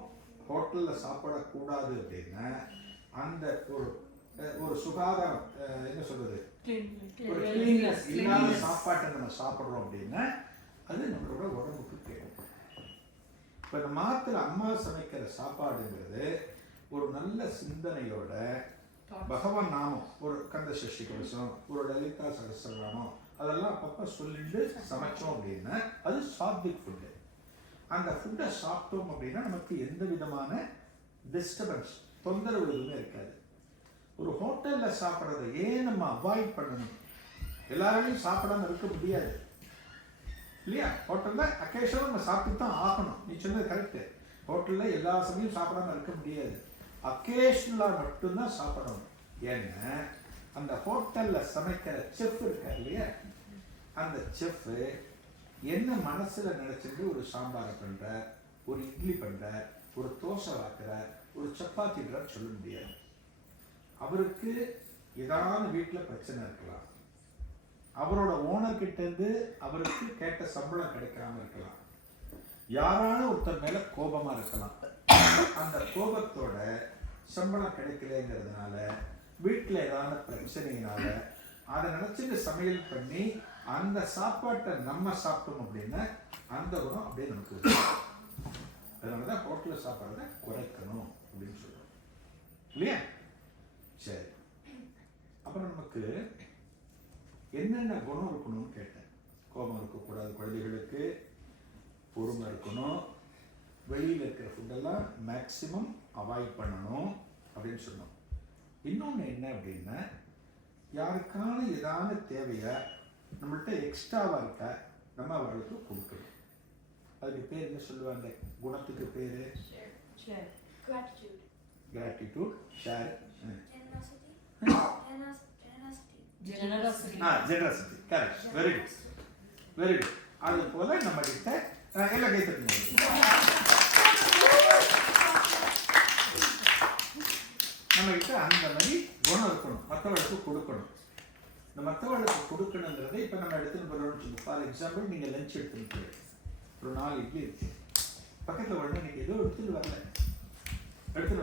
ஹோட்டல்ல சாப்பிடக்கூடாது அப்படின்னா அந்த ஒரு சுகாதாரம் என்ன சொல்றது, ஒரு கிளீன்னஸ் இல்லாத சாப்பாட்டை நம்ம சாப்பிட்றோம் அப்படின்னா அது நம்மளோட உடம்புக்கு கேடும். இப்போ இந்த மாத்திர அம்மா சமைக்கிற சாப்பாடுங்கிறது ஒரு நல்ல சிந்தனையோட பகவான் நாமம், ஒரு கந்த சஷ்டி கவசம், ஒரு லலிதா சகஸ்ரநாமம் அதெல்லாம் அப்பப்போ சொல்லிட்டு சமைச்சோம் அப்படின்னா அது சாத்விக் ஃபுட்டு. அந்த ஃபுட்டை சாப்பிட்டோம் அப்படின்னா நமக்கு எந்த விதமான டிஸ்டர்பன்ஸ், தொந்தரவு எதுவுமே இருக்காது. ஒரு ஹோட்டலில் சாப்பிட்றத ஏன் நம்ம அவாய்ட் பண்ணணும்? எல்லாராலையும் சாப்பிடாம இருக்க முடியாது இல்லையா? ஹோட்டலில் அக்கேஷனாக நம்ம சாப்பிட்டு தான் ஆகணும். நீ சொன்னது கரெக்டு. ஹோட்டலில் எல்லா சமயம் சாப்பிடாம இருக்க முடியாது. அக்கேஷனலாக மட்டும்தான் சாப்பிடணும். ஏன்னா அந்த ஹோட்டலில் சமைக்கிற செஃப் இருக்கார் இல்லையா, அந்த செஃப்பு என்ன மனசில் நினச்சிட்டு ஒரு சாம்பாரை பண்ணுறார், ஒரு இட்லி பண்ணுறார், ஒரு தோசை வாக்குறார், ஒரு சப்பாத்தின்றார் சொல்ல முடியாது. அவருக்கு ஏதாவது வீட்டில் பிரச்சனை இருக்கலாம், அவரோட ஓனர்கிட்டேருந்து அவருக்கு கேட்ட சம்பளம் கிடைக்காம இருக்கலாம், யாரான ஒருத்தர் மேலே கோபமாக இருக்கலாம். அந்த கோபத்தோட சம்பளம் கிடைக்கலங்கிறதுனால வீட்டில் ஏதாவது பிரச்சனையினால அதை நினச்சிட்டு சமையல் பண்ணி அந்த சாப்பாட்டை நம்ம சாப்பிட்டோம் அப்படின்னா அந்த குணம் அப்படியே நமக்கு வரும். அதனால தான் ஹோட்டலில் சாப்பாடுறத குறைக்கணும் அப்படின்னு சொல்கிறோம் இல்லையா? சரி, அப்புறம் நமக்கு என்னென்ன குணம் இருக்கணும்னு கேட்டேன். கோபம் இருக்கக்கூடாது, குழந்தைகளுக்கு பொறுமை இருக்கணும், வெளியில் இருக்கிற ஃபுட்டெல்லாம் மேக்சிமம் அவாய்ட் பண்ணணும் அப்படின்னு சொன்னோம். இன்னொன்று என்ன அப்படின்னா, யாருக்கான ஏதாவது தேவையா நம்மள்கிட்ட எக்ஸ்ட்ராவாக இருக்கா நம்ம அவர்களுக்கு கொடுக்கணும். அதுக்கு பேர் என்ன சொல்லுவாங்க, குணத்துக்கு பேர் gratitude, share, generosity. Correct, very good, very good. அது போல நம்ம கிட்ட எல்லாம் கைத்தட்டணும். நம்ம கிட்ட அந்த மாதிரி குணம் இருக்கணும், மற்றவர்களுக்கு கொடுக்கணும். இந்த மற்றவர்களுக்கு கொடுக்கணுங்கிறத இப்போ நம்ம எடுத்துன்னு போகிறோம்னு சொல்லுவோம். ஃபார் எக்ஸாம்பிள், நீங்கள் லஞ்ச் எடுத்துன்னு போய் ஒரு 4 இட்லி இருக்கு, பக்கத்தில் உடனே நீங்கள் ஏதோ எடுத்துன்னு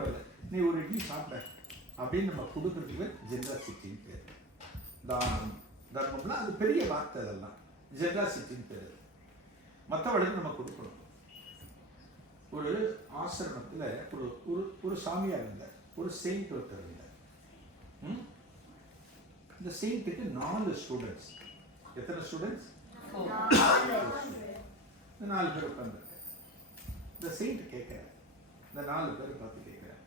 வரல, நீ ஒரு இட்லி சாப்பிட அப்படின்னு நம்ம கொடுக்குறதுக்கு ஜெனராசிட்டின்னு பேர். தானம், தர்மம்லாம் அது பெரிய வார்த்தை, அதெல்லாம் ஜெனராசிட்டின்னு பேர். மற்றவர்களுக்கு நம்ம கொடுக்கணும். ஒரு ஆசிரமத்தில் ஒரு சாமியார் இருந்தார், ஒரு செயின்ட் ஒருத்தர் இருந்தார். இந்த செயின்ட்டுக்கு 4 ஸ்டூடெண்ட்ஸ். எத்தனை ஸ்டூடெண்ட்ஸ்? 4 பேர் உட்காந்துருக்கு. இந்த செயின்ட் கேட்குறேன், இந்த 4 பேர் பார்த்து கேட்குறேன்,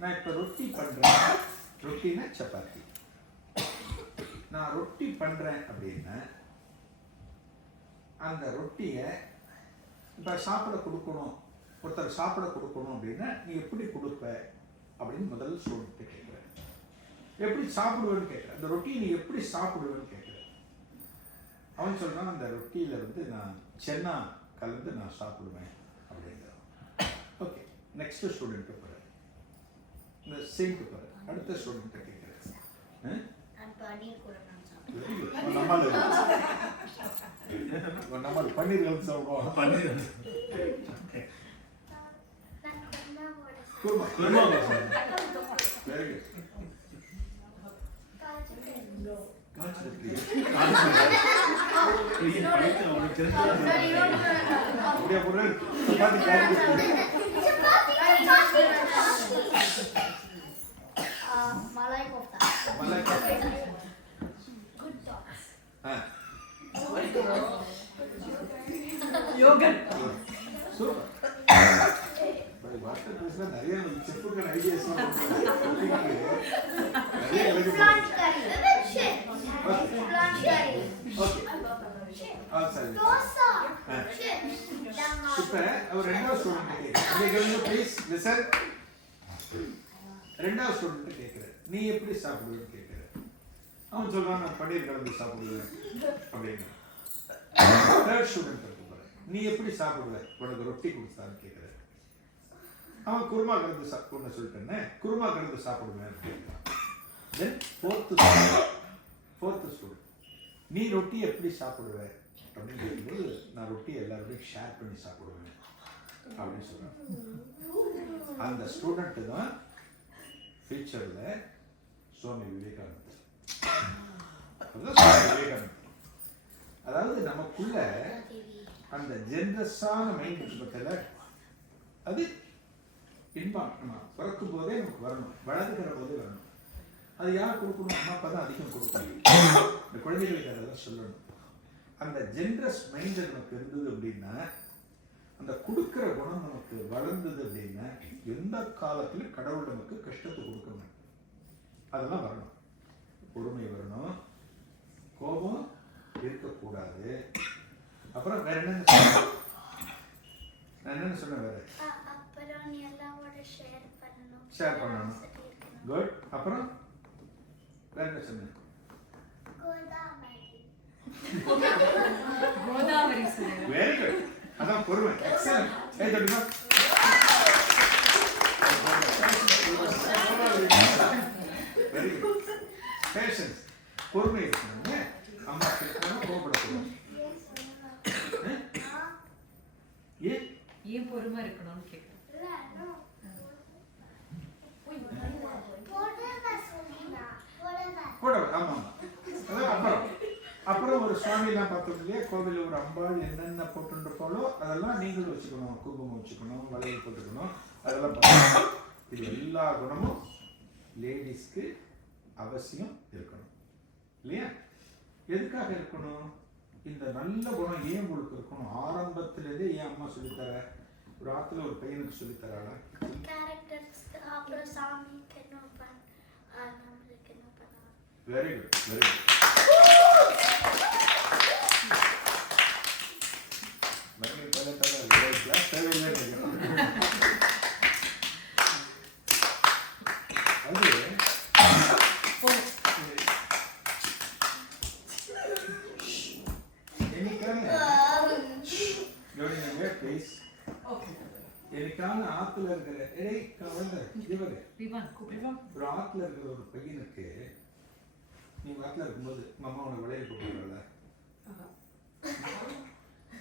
நான் இப்போ ரொட்டி பண்ணுறேன், ரொட்டினா சப்பாத்தி, நான் ரொட்டி பண்ணுறேன் அப்படின்னா அந்த ரொட்டியை இப்போ சாப்பிட கொடுக்கணும், ஒருத்தர் சாப்பிட கொடுக்கணும் அப்படின்னா நீ எப்படி கொடுப்ப அப்படின்னு முதல்ல சொல்லிட்டு கேட்குறேன். எப்படி சாப்பிடுவேன்னு கேட்குறேன், அந்த ரொட்டியை நீ எப்படி சாப்பிடுவேன்னு கேட்குறேன். அவன் சொல்கிறான், அந்த ரொட்டியில் வந்து நான் சென்னா கலந்து நான் சாப்பிடுவேன் அப்படிங்கிறான். ஓகே, நெக்ஸ்ட் ஸ்டூடெண்ட்டு போகிறேன், இந்த செயின்ட்டு போகிறேன், அடுத்த ஸ்டூடெண்ட்டை கேட்குறேன். வெரி குட், நம்மள பன்னீர் கலந்து சாப்பிடுவோம். பன்னீர் குருமா, குருமா. Very good. मलाई कोफ्ता, गुड डॉग्स, யோகட். சூப்பர். வாட்டர் பேஸ்ல நிறைய செஃப்க்கு ஐடியாஸ் நிறைய கிடைக்கும். प्लांट करी, प्लांट करी, ஓகே, சரி. डोसा, இப்போ அவர் ரெண்டாவது ஸ்டூடெண்ட் கேட்குறேன், ப்ளீஸ் லிசன். ரெண்டாவது ஸ்டூடெண்ட் கேட்குறேன், நீ எப்படி சாப்பிடுவேன்னு கேட்குறேன். அவன் சொல்கிறான், நான் பன்னீர் கலந்து சாப்பிடுவேன் அப்படின்னு. தேர்ட் ஸ்டூடெண்ட் இருக்க போகிறேன், நீ எப்படி சாப்பிடுவேன், உனக்கு ரொட்டி கொடுத்தான்னு கேட்குறேன். அவன் குருமா கலந்து ஒன்று சொல்லிட்டேன்னே, குருமா கலந்து சாப்பிடுவேன் அப்படின்னு. தென் ஃபோர்த்து ஸ்டூடெண்ட், நீ ரொட்டி எப்படி சாப்பிடுவேன் அப்படின்னு கேட்கும்போது, நான் ரொட்டி எல்லாரோடையும் ஷேர் பண்ணி சாப்பிடுவேன் அப்படின்னு சொல்கிறேன். அந்த ஸ்டூடெண்ட்டு தான் ஃபியூச்சரில் சுவாமி விவேகானந்தர். அதாவது நமக்குள்ள அந்த ஜென்ரஸான மைண்ட் பக்கத்தில் அது இன்பான் நம்ம பிறக்கும் போதே நமக்கு வரணும், வளர்ந்துக்கிற போதே வரணும். அது யார் கொடுக்கணும், அம்மா அப்பா தான் அதிகம் கொடுக்கணும். இந்த குழந்தைகளுக்கு அதெல்லாம் சொல்லணும். அந்த ஜென்ரஸ் மைண்ட் நமக்கு இருந்தது அப்படின்னா, அந்த கொடுக்குற குணம் நமக்கு வளர்ந்தது அப்படின்னா, எந்த காலத்திலும் கடவுள் நமக்கு கஷ்டத்தை கொடுக்க மாட்டோம். அதெல்லாம் வரணும். பொறுமை வரணும், கோபம் இருக்கக்கூடாது. அப்புறம் வேற என்னன்னு நான் என்னன்னு சொன்னேன், வேற அப்புறம் நீ எல்லாரோட ஷேர் பண்ணணும், ஷேர் பண்ணணும். குட். அப்புறம் வேற என்ன சொன்னேன்? கோதாவரி சொன்னேன். Very good. அதான் பொறுமை. எக்ஸலென்ட். கை தட்டுங்க. Very good. பேஷன்ஸ். பொறுமை இருக்கணுங்க. அம்மா கேட்கணும், கோபப்படக்கூடாது. ஏன் பொறுமை இருக்கணும்னு கேட்குறேன். கூட ஆமா அப்புறம் அப்புறம் ஒரு சுவாமியெல்லாம் பார்த்தோம் இல்லையா, கோவிலில் ஒரு அம்பாள் என்னென்ன போட்டுருப்பாளோ அதெல்லாம் நீங்களும் வச்சுக்கணும். குங்குமம் வச்சுக்கணும், வளையல் போட்டுக்கணும், அதெல்லாம் பண்ணணும். இது எல்லா குணமும் லேடிஸ்க்கு அவசியம் இருக்கணும் இல்லையா? எதுக்காக இருக்கணும்? இந்த நல்ல குணம் ஏன் உங்களுக்கு இருக்கணும்? ஆரம்பத்திலேருந்தே ஏன் அம்மா சொல்லித்தர? ஒரு ஆத்துல ஒரு பையனுக்கு சொல்லித்தராளா? Very good, very good. எனக்கான ஆத்துல இருக்கிற ஒரு ஆத்துல இருக்கிற ஒரு பையனுக்கு நீங்க ஆத்துல இருக்கும்போது அம்மா உனக்கு விளையாட போட்டுறல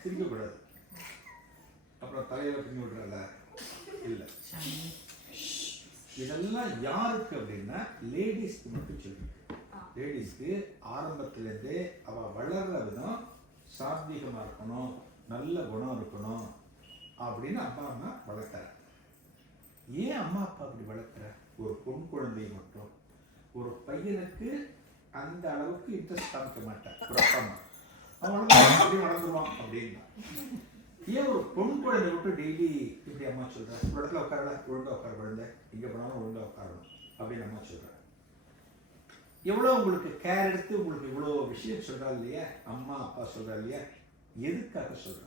சிரிக்க கூடாது. அப்புறம் தலையில பின்னி விடுறல இல்ல. இதெல்லாம் யாருக்கு அப்படின்னா லேடிஸ்க்கு மட்டும் சொல்லிருக்கு. லேடிஸ்க்கு ஆரம்பத்திலேருந்தே அவ வளர்ற விதம் சாத்வீகமா இருக்கணும், நல்ல குணம் இருக்கணும் அப்படின்னு அப்பா அம்மா வளர்த்தார. ஏன் அம்மா அப்பா அப்படி வளர்க்குற? ஒரு பொன் குழந்தையை மட்டும் ஒரு பையனுக்கு அந்த அளவுக்கு இன்ட்ரெஸ்ட் காமிக்க மாட்டேன். ஒரு அப்பா அம்மா அவன் வளர்ந்துருவான் அப்படின்னா ஏன் ஒரு பொன் குழந்தை மட்டும் டெய்லி இப்படி அம்மா சொல்ற? ஒரு இடத்துல உட்காரல, ஒழுங்கா உட்கார குழந்தை, எங்க போனாலும் ஒழுங்கா உட்காரணும் அப்படின்னு அம்மா சொல்ற. எவ்வளோ உங்களுக்கு கேர் எடுத்து உங்களுக்கு இவ்வளோ விஷயம் சொல்றா இல்லையா, அம்மா அப்பா சொல்றா இல்லையா, எதுக்காக சொல்ற?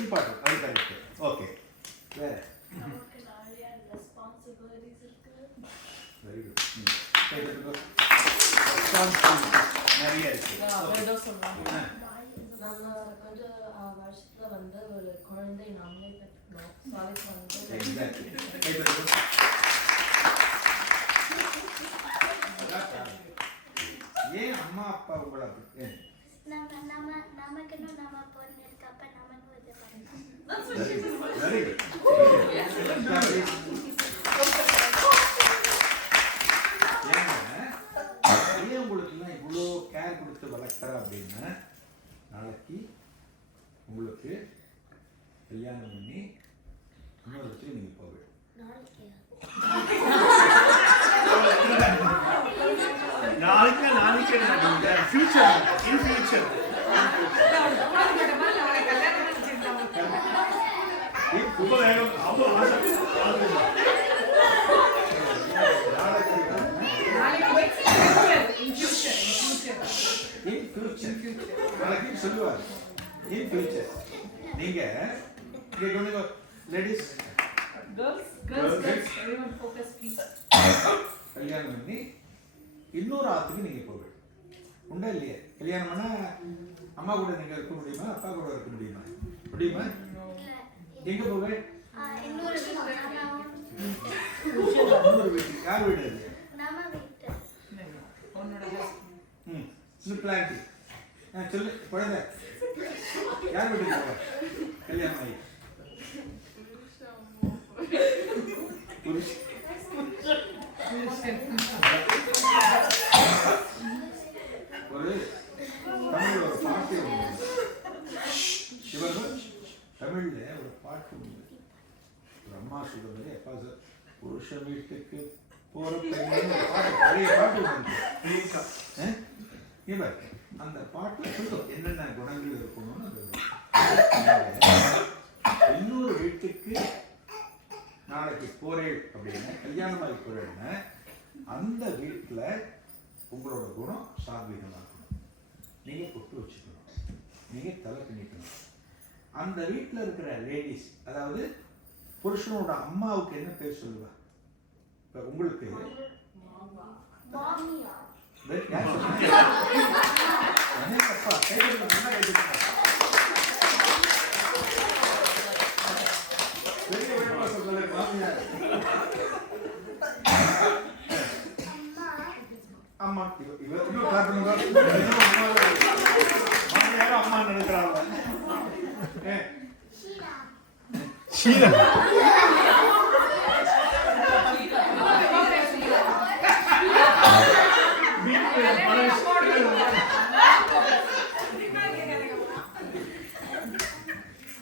இம்பார்ட்டன்ட். அது கரெக்ட். ஓகே. வேற வெரி குட். நிறைய இருக்கு. நம்ம கொஞ்சம் வருஷத்துல வந்து ஒரு குழந்தை நாமளே பெற்றுக்கணும். ஸோ அதுக்கு வந்து ஏன் அம்மா அப்பா உங்களை நமக்குன்னு நம்ம பொண்ணு இருக்கப்ப நமக்கு இது பண்ணணும். Very good. ஏன் உங்களுக்கு எல்லாம் இவ்வளோ கேர் கொடுத்து வளர்க்குற அப்படின்னா நாளைக்கு உங்களுக்கு கல்யாணம் பண்ணி இன்னொரு இடத்துக்கு நீங்க போவீங்க. நாளைக்கு ஃபியூச்சர் இன் ஃபியூச்சர் ரொம்ப வேகம் அவ்வளோ ஆசை. நாளைக்கு சொல்லுவார் இன் ஃபியூச்சர். நீங்க லேடிஸ் கல்யாணம் பண்ணி இன்னொரு ஆத்துக்கு நீங்க போவீங்க. உண்டா இல்லையா? கல்யாணம் பண்ணா அம்மா கூட நீங்க இருக்க முடியுமா, அப்பா கூட இருக்க முடியுமா? முடியுமா? எங்க போவேன்? இன்னொரு வீட்டுக்கு. யார் வீடு அது? பிளான்டி சொல்லு குழந்தை. யார் வீட்டுக்கு போவ கல்யாணம் ஆகி? ஒரு தமிழ் ஒரு பாட்டு இவர்கள் தமிழ்ல ஒரு பாட்டு உண்டு. ஒரு அம்மா சொல்ற மாதிரி அப்பா சார் புருஷன் வீட்டுக்கு போற பையன் பாட்டு, பழைய பாட்டு உண்டு. இவர் அந்த பாட்டுல சொல்லும் என்னென்ன குணங்கள் இருக்கணும்னு இன்னொரு வீட்டுக்கு நாளைக்கு போறேன் அப்படின்னா கல்யாணமாகி போறேன்னா அந்த வீட்டுல உங்களோட குணம் சாத்வீகமா இருக்கணும். நீங்க பொட்டு வச்சுக்கணும், நீங்க தலை பின்னிக்கணும். அந்த வீட்டில் இருக்கிற லேடிஸ், அதாவது புருஷனோட அம்மாவுக்கு என்ன பேர் சொல்லுவா? இப்போ உங்களுக்கு மாமியா அப்பா பெரிய விழா சொல்றது மாமியார். அம்மா இன்னும் மாமியாரும் அம்மா நினைக்கிறாங்க. Sheila.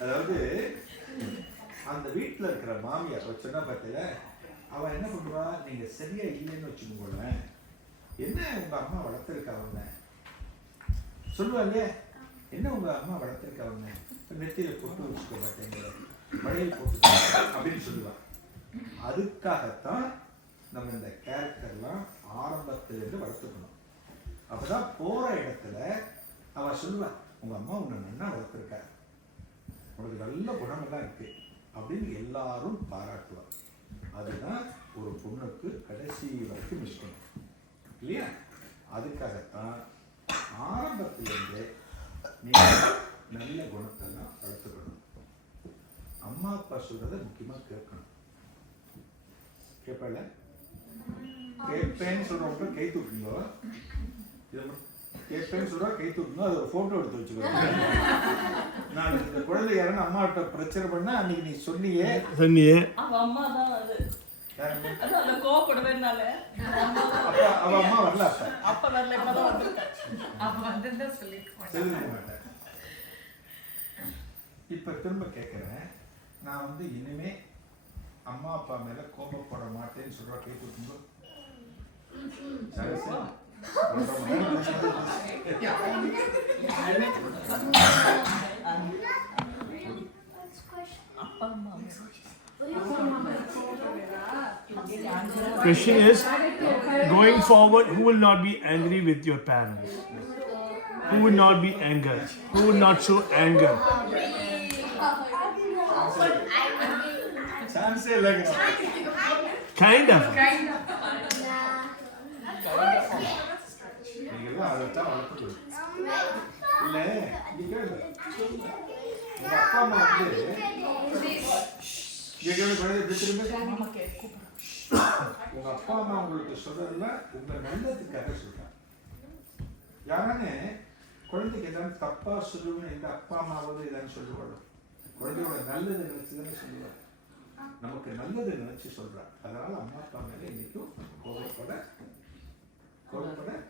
அதாவது அந்த வீட்டில் இருக்கிற மாமியார் சொன்ன பார்த்தல, அவன் என்ன பண்ணுவா, நீங்க சரியா இல்லைன்னு வச்சுக்கோங்க, என்ன உங்க அம்மா வளர்த்துருக்காங்க சொல்லுவா இல்லையா? என்ன உங்க அம்மா வளர்த்துருக்காங்க, நெத்தியில போட்டு வச்சுக்க மாட்டேங்கிற, மழையில் போட்டு அப்படின்னு சொல்லுவா. அதுக்காகத்தான் நம்ம இந்த கேரக்டர்லாம் ஆரம்பத்திலிருந்து வளர்த்துக்கணும். அப்பதான் போற இடத்துல அவ சொல்லுவா, உங்க அம்மா உன்னை நன்னா வளர்த்துருக்கா, உனக்கு நல்ல குணமெல்லாம் இருக்கு அப்படின்னு எல்லாரும் பாராட்டுவார். அதுதான் ஒரு பொண்ணுக்கு கடைசி வரைக்கும் இருக்கணும் இல்லையா? அதுக்காகத்தான் ஆரம்பத்திலிருந்து நீங்க நல்ல குணத்தெல்லாம் வளர்த்துக்கணும். அம்மா அப்பா சொல்றதை முக்கியமா கேட்கணும். கேட்பல கேட்பேன்னு சொல்றவங்க கை தூக்குங்க. கேட்பேன்னு சொல்றா கை தூக்குங்க. அது ஒரு போட்டோ எடுத்து வச்சுக்கோங்க. நான் இந்த குழந்தை யாருன்னு அம்மாட்ட பிரச்சனை பண்ண அன்னைக்கு நீ சொன்னியே அவ அம்மா தான் அது. யாருன்னு? அது அந்த கோவப்படுவேனால அவ அம்மா வரல. அப்ப வரல, இப்பதான் வந்திருக்கேன். அப்ப வந்து சொல்லிருக்க சொல்லிக்க மாட்டேன். இப்ப திரும்ப கேட்கிறேன், நான் வந்து இனிமே அம்மா அப்பா மேல கோபப்பட மாட்டேன்னு சொல்ற கை தூக்குங்க. Question is, going forward, who will not be angry with your parents? Who will not be angered? Who will not show anger? Chance இல்லைங்க. Kind of. நீங்கெல்லாம் அதைத்தான் வளர்த்துக்கணும். இல்லை நீங்க உங்க அப்பா அம்மா வந்து உங்க அப்பா அம்மா உங்களுக்கு சொல்றதுல உங்க நல்லதுக்காக சொல்றாங்க. யாரானே குழந்தைக்கு ஏதாவது தப்பா சொல்லுவேன்னு எங்க அப்பா அம்மாவது ஏதாவது சொல்லுவாங்க. குழந்தையோட நல்லது நினைச்சுதானே சொல்லுவாங்க. நமக்கு நல்லது நினைச்சு சொல்றாங்க. அதனால அம்மா அப்பா மேல இன்னைக்கும் கோபப்படாது, கோபப்படாது.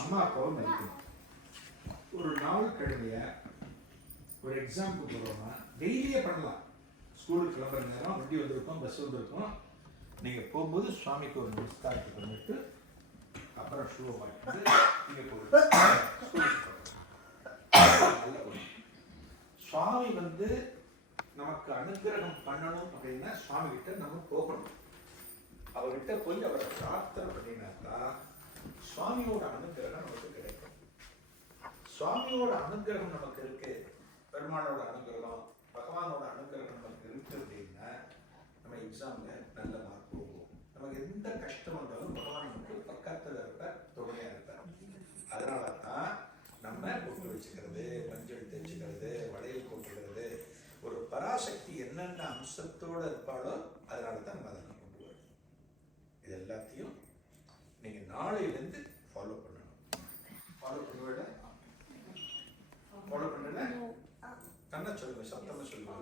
அம்மா அப்பாவும் மதிக்கணும். ஒரு நாள் கிழமைய ஒரு எக்ஸாமுக்கு போறோம்னா டெய்லியே பண்ணலாம். ஸ்கூலுக்கு கிளம்புற நேரம் வண்டி வந்திருக்கோம், பஸ் வந்திருக்கோம், நீங்க போகும்போது சுவாமிக்கு ஒரு நமஸ்காரத்தை பண்ணிட்டு அப்புறம் ஷூவை மாட்டிட்டு நீங்க போகுது சுவாமி வந்து நமக்கு அனுகிரகம் பண்ணணும் அப்படின்னா சுவாமி கிட்ட நம்ம போகணும். அவர்கிட்ட போய் அவரை பிரார்த்தனை பண்ணினாக்கா சுவாமியோட அனுகிரகம் நமக்கு கிடைக்கும். சுவாமியோட அனுகிரகம் நமக்கு இருக்கு, பெருமானோட அனுகிரகம், பகவானோட அனுகிரகம் நமக்கு இருக்கு அப்படின்னா நம்ம எக்ஸாம்ல நல்ல மார்க் போகும். நமக்கு எந்த கஷ்டம் வந்தாலும் பகவான் நமக்கு பக்கத்துல இருப்பார், துணையா இருப்பார். அதனால தான் நம்ம பொட்டு வச்சுக்கிறது, மஞ்சள் தேய்ச்சிக்கிறது, வளையல் போட்டுக்கிறது. ஒரு பராசக்தி என்னென்ன அம்சத்தோட இருப்பாளோ அதனால தான் நம்ம அதெல்லாம் கொண்டு வரோம். இது எல்லாத்தையும் நீங்க நாளையிலிருந்து ஃபாலோ பண்ணணும். ஃபாலோ பண்ணுவேட ஃபாலோ பண்ணல கண்ண சொல்லுங்க, சத்தமா சொல்லுங்க.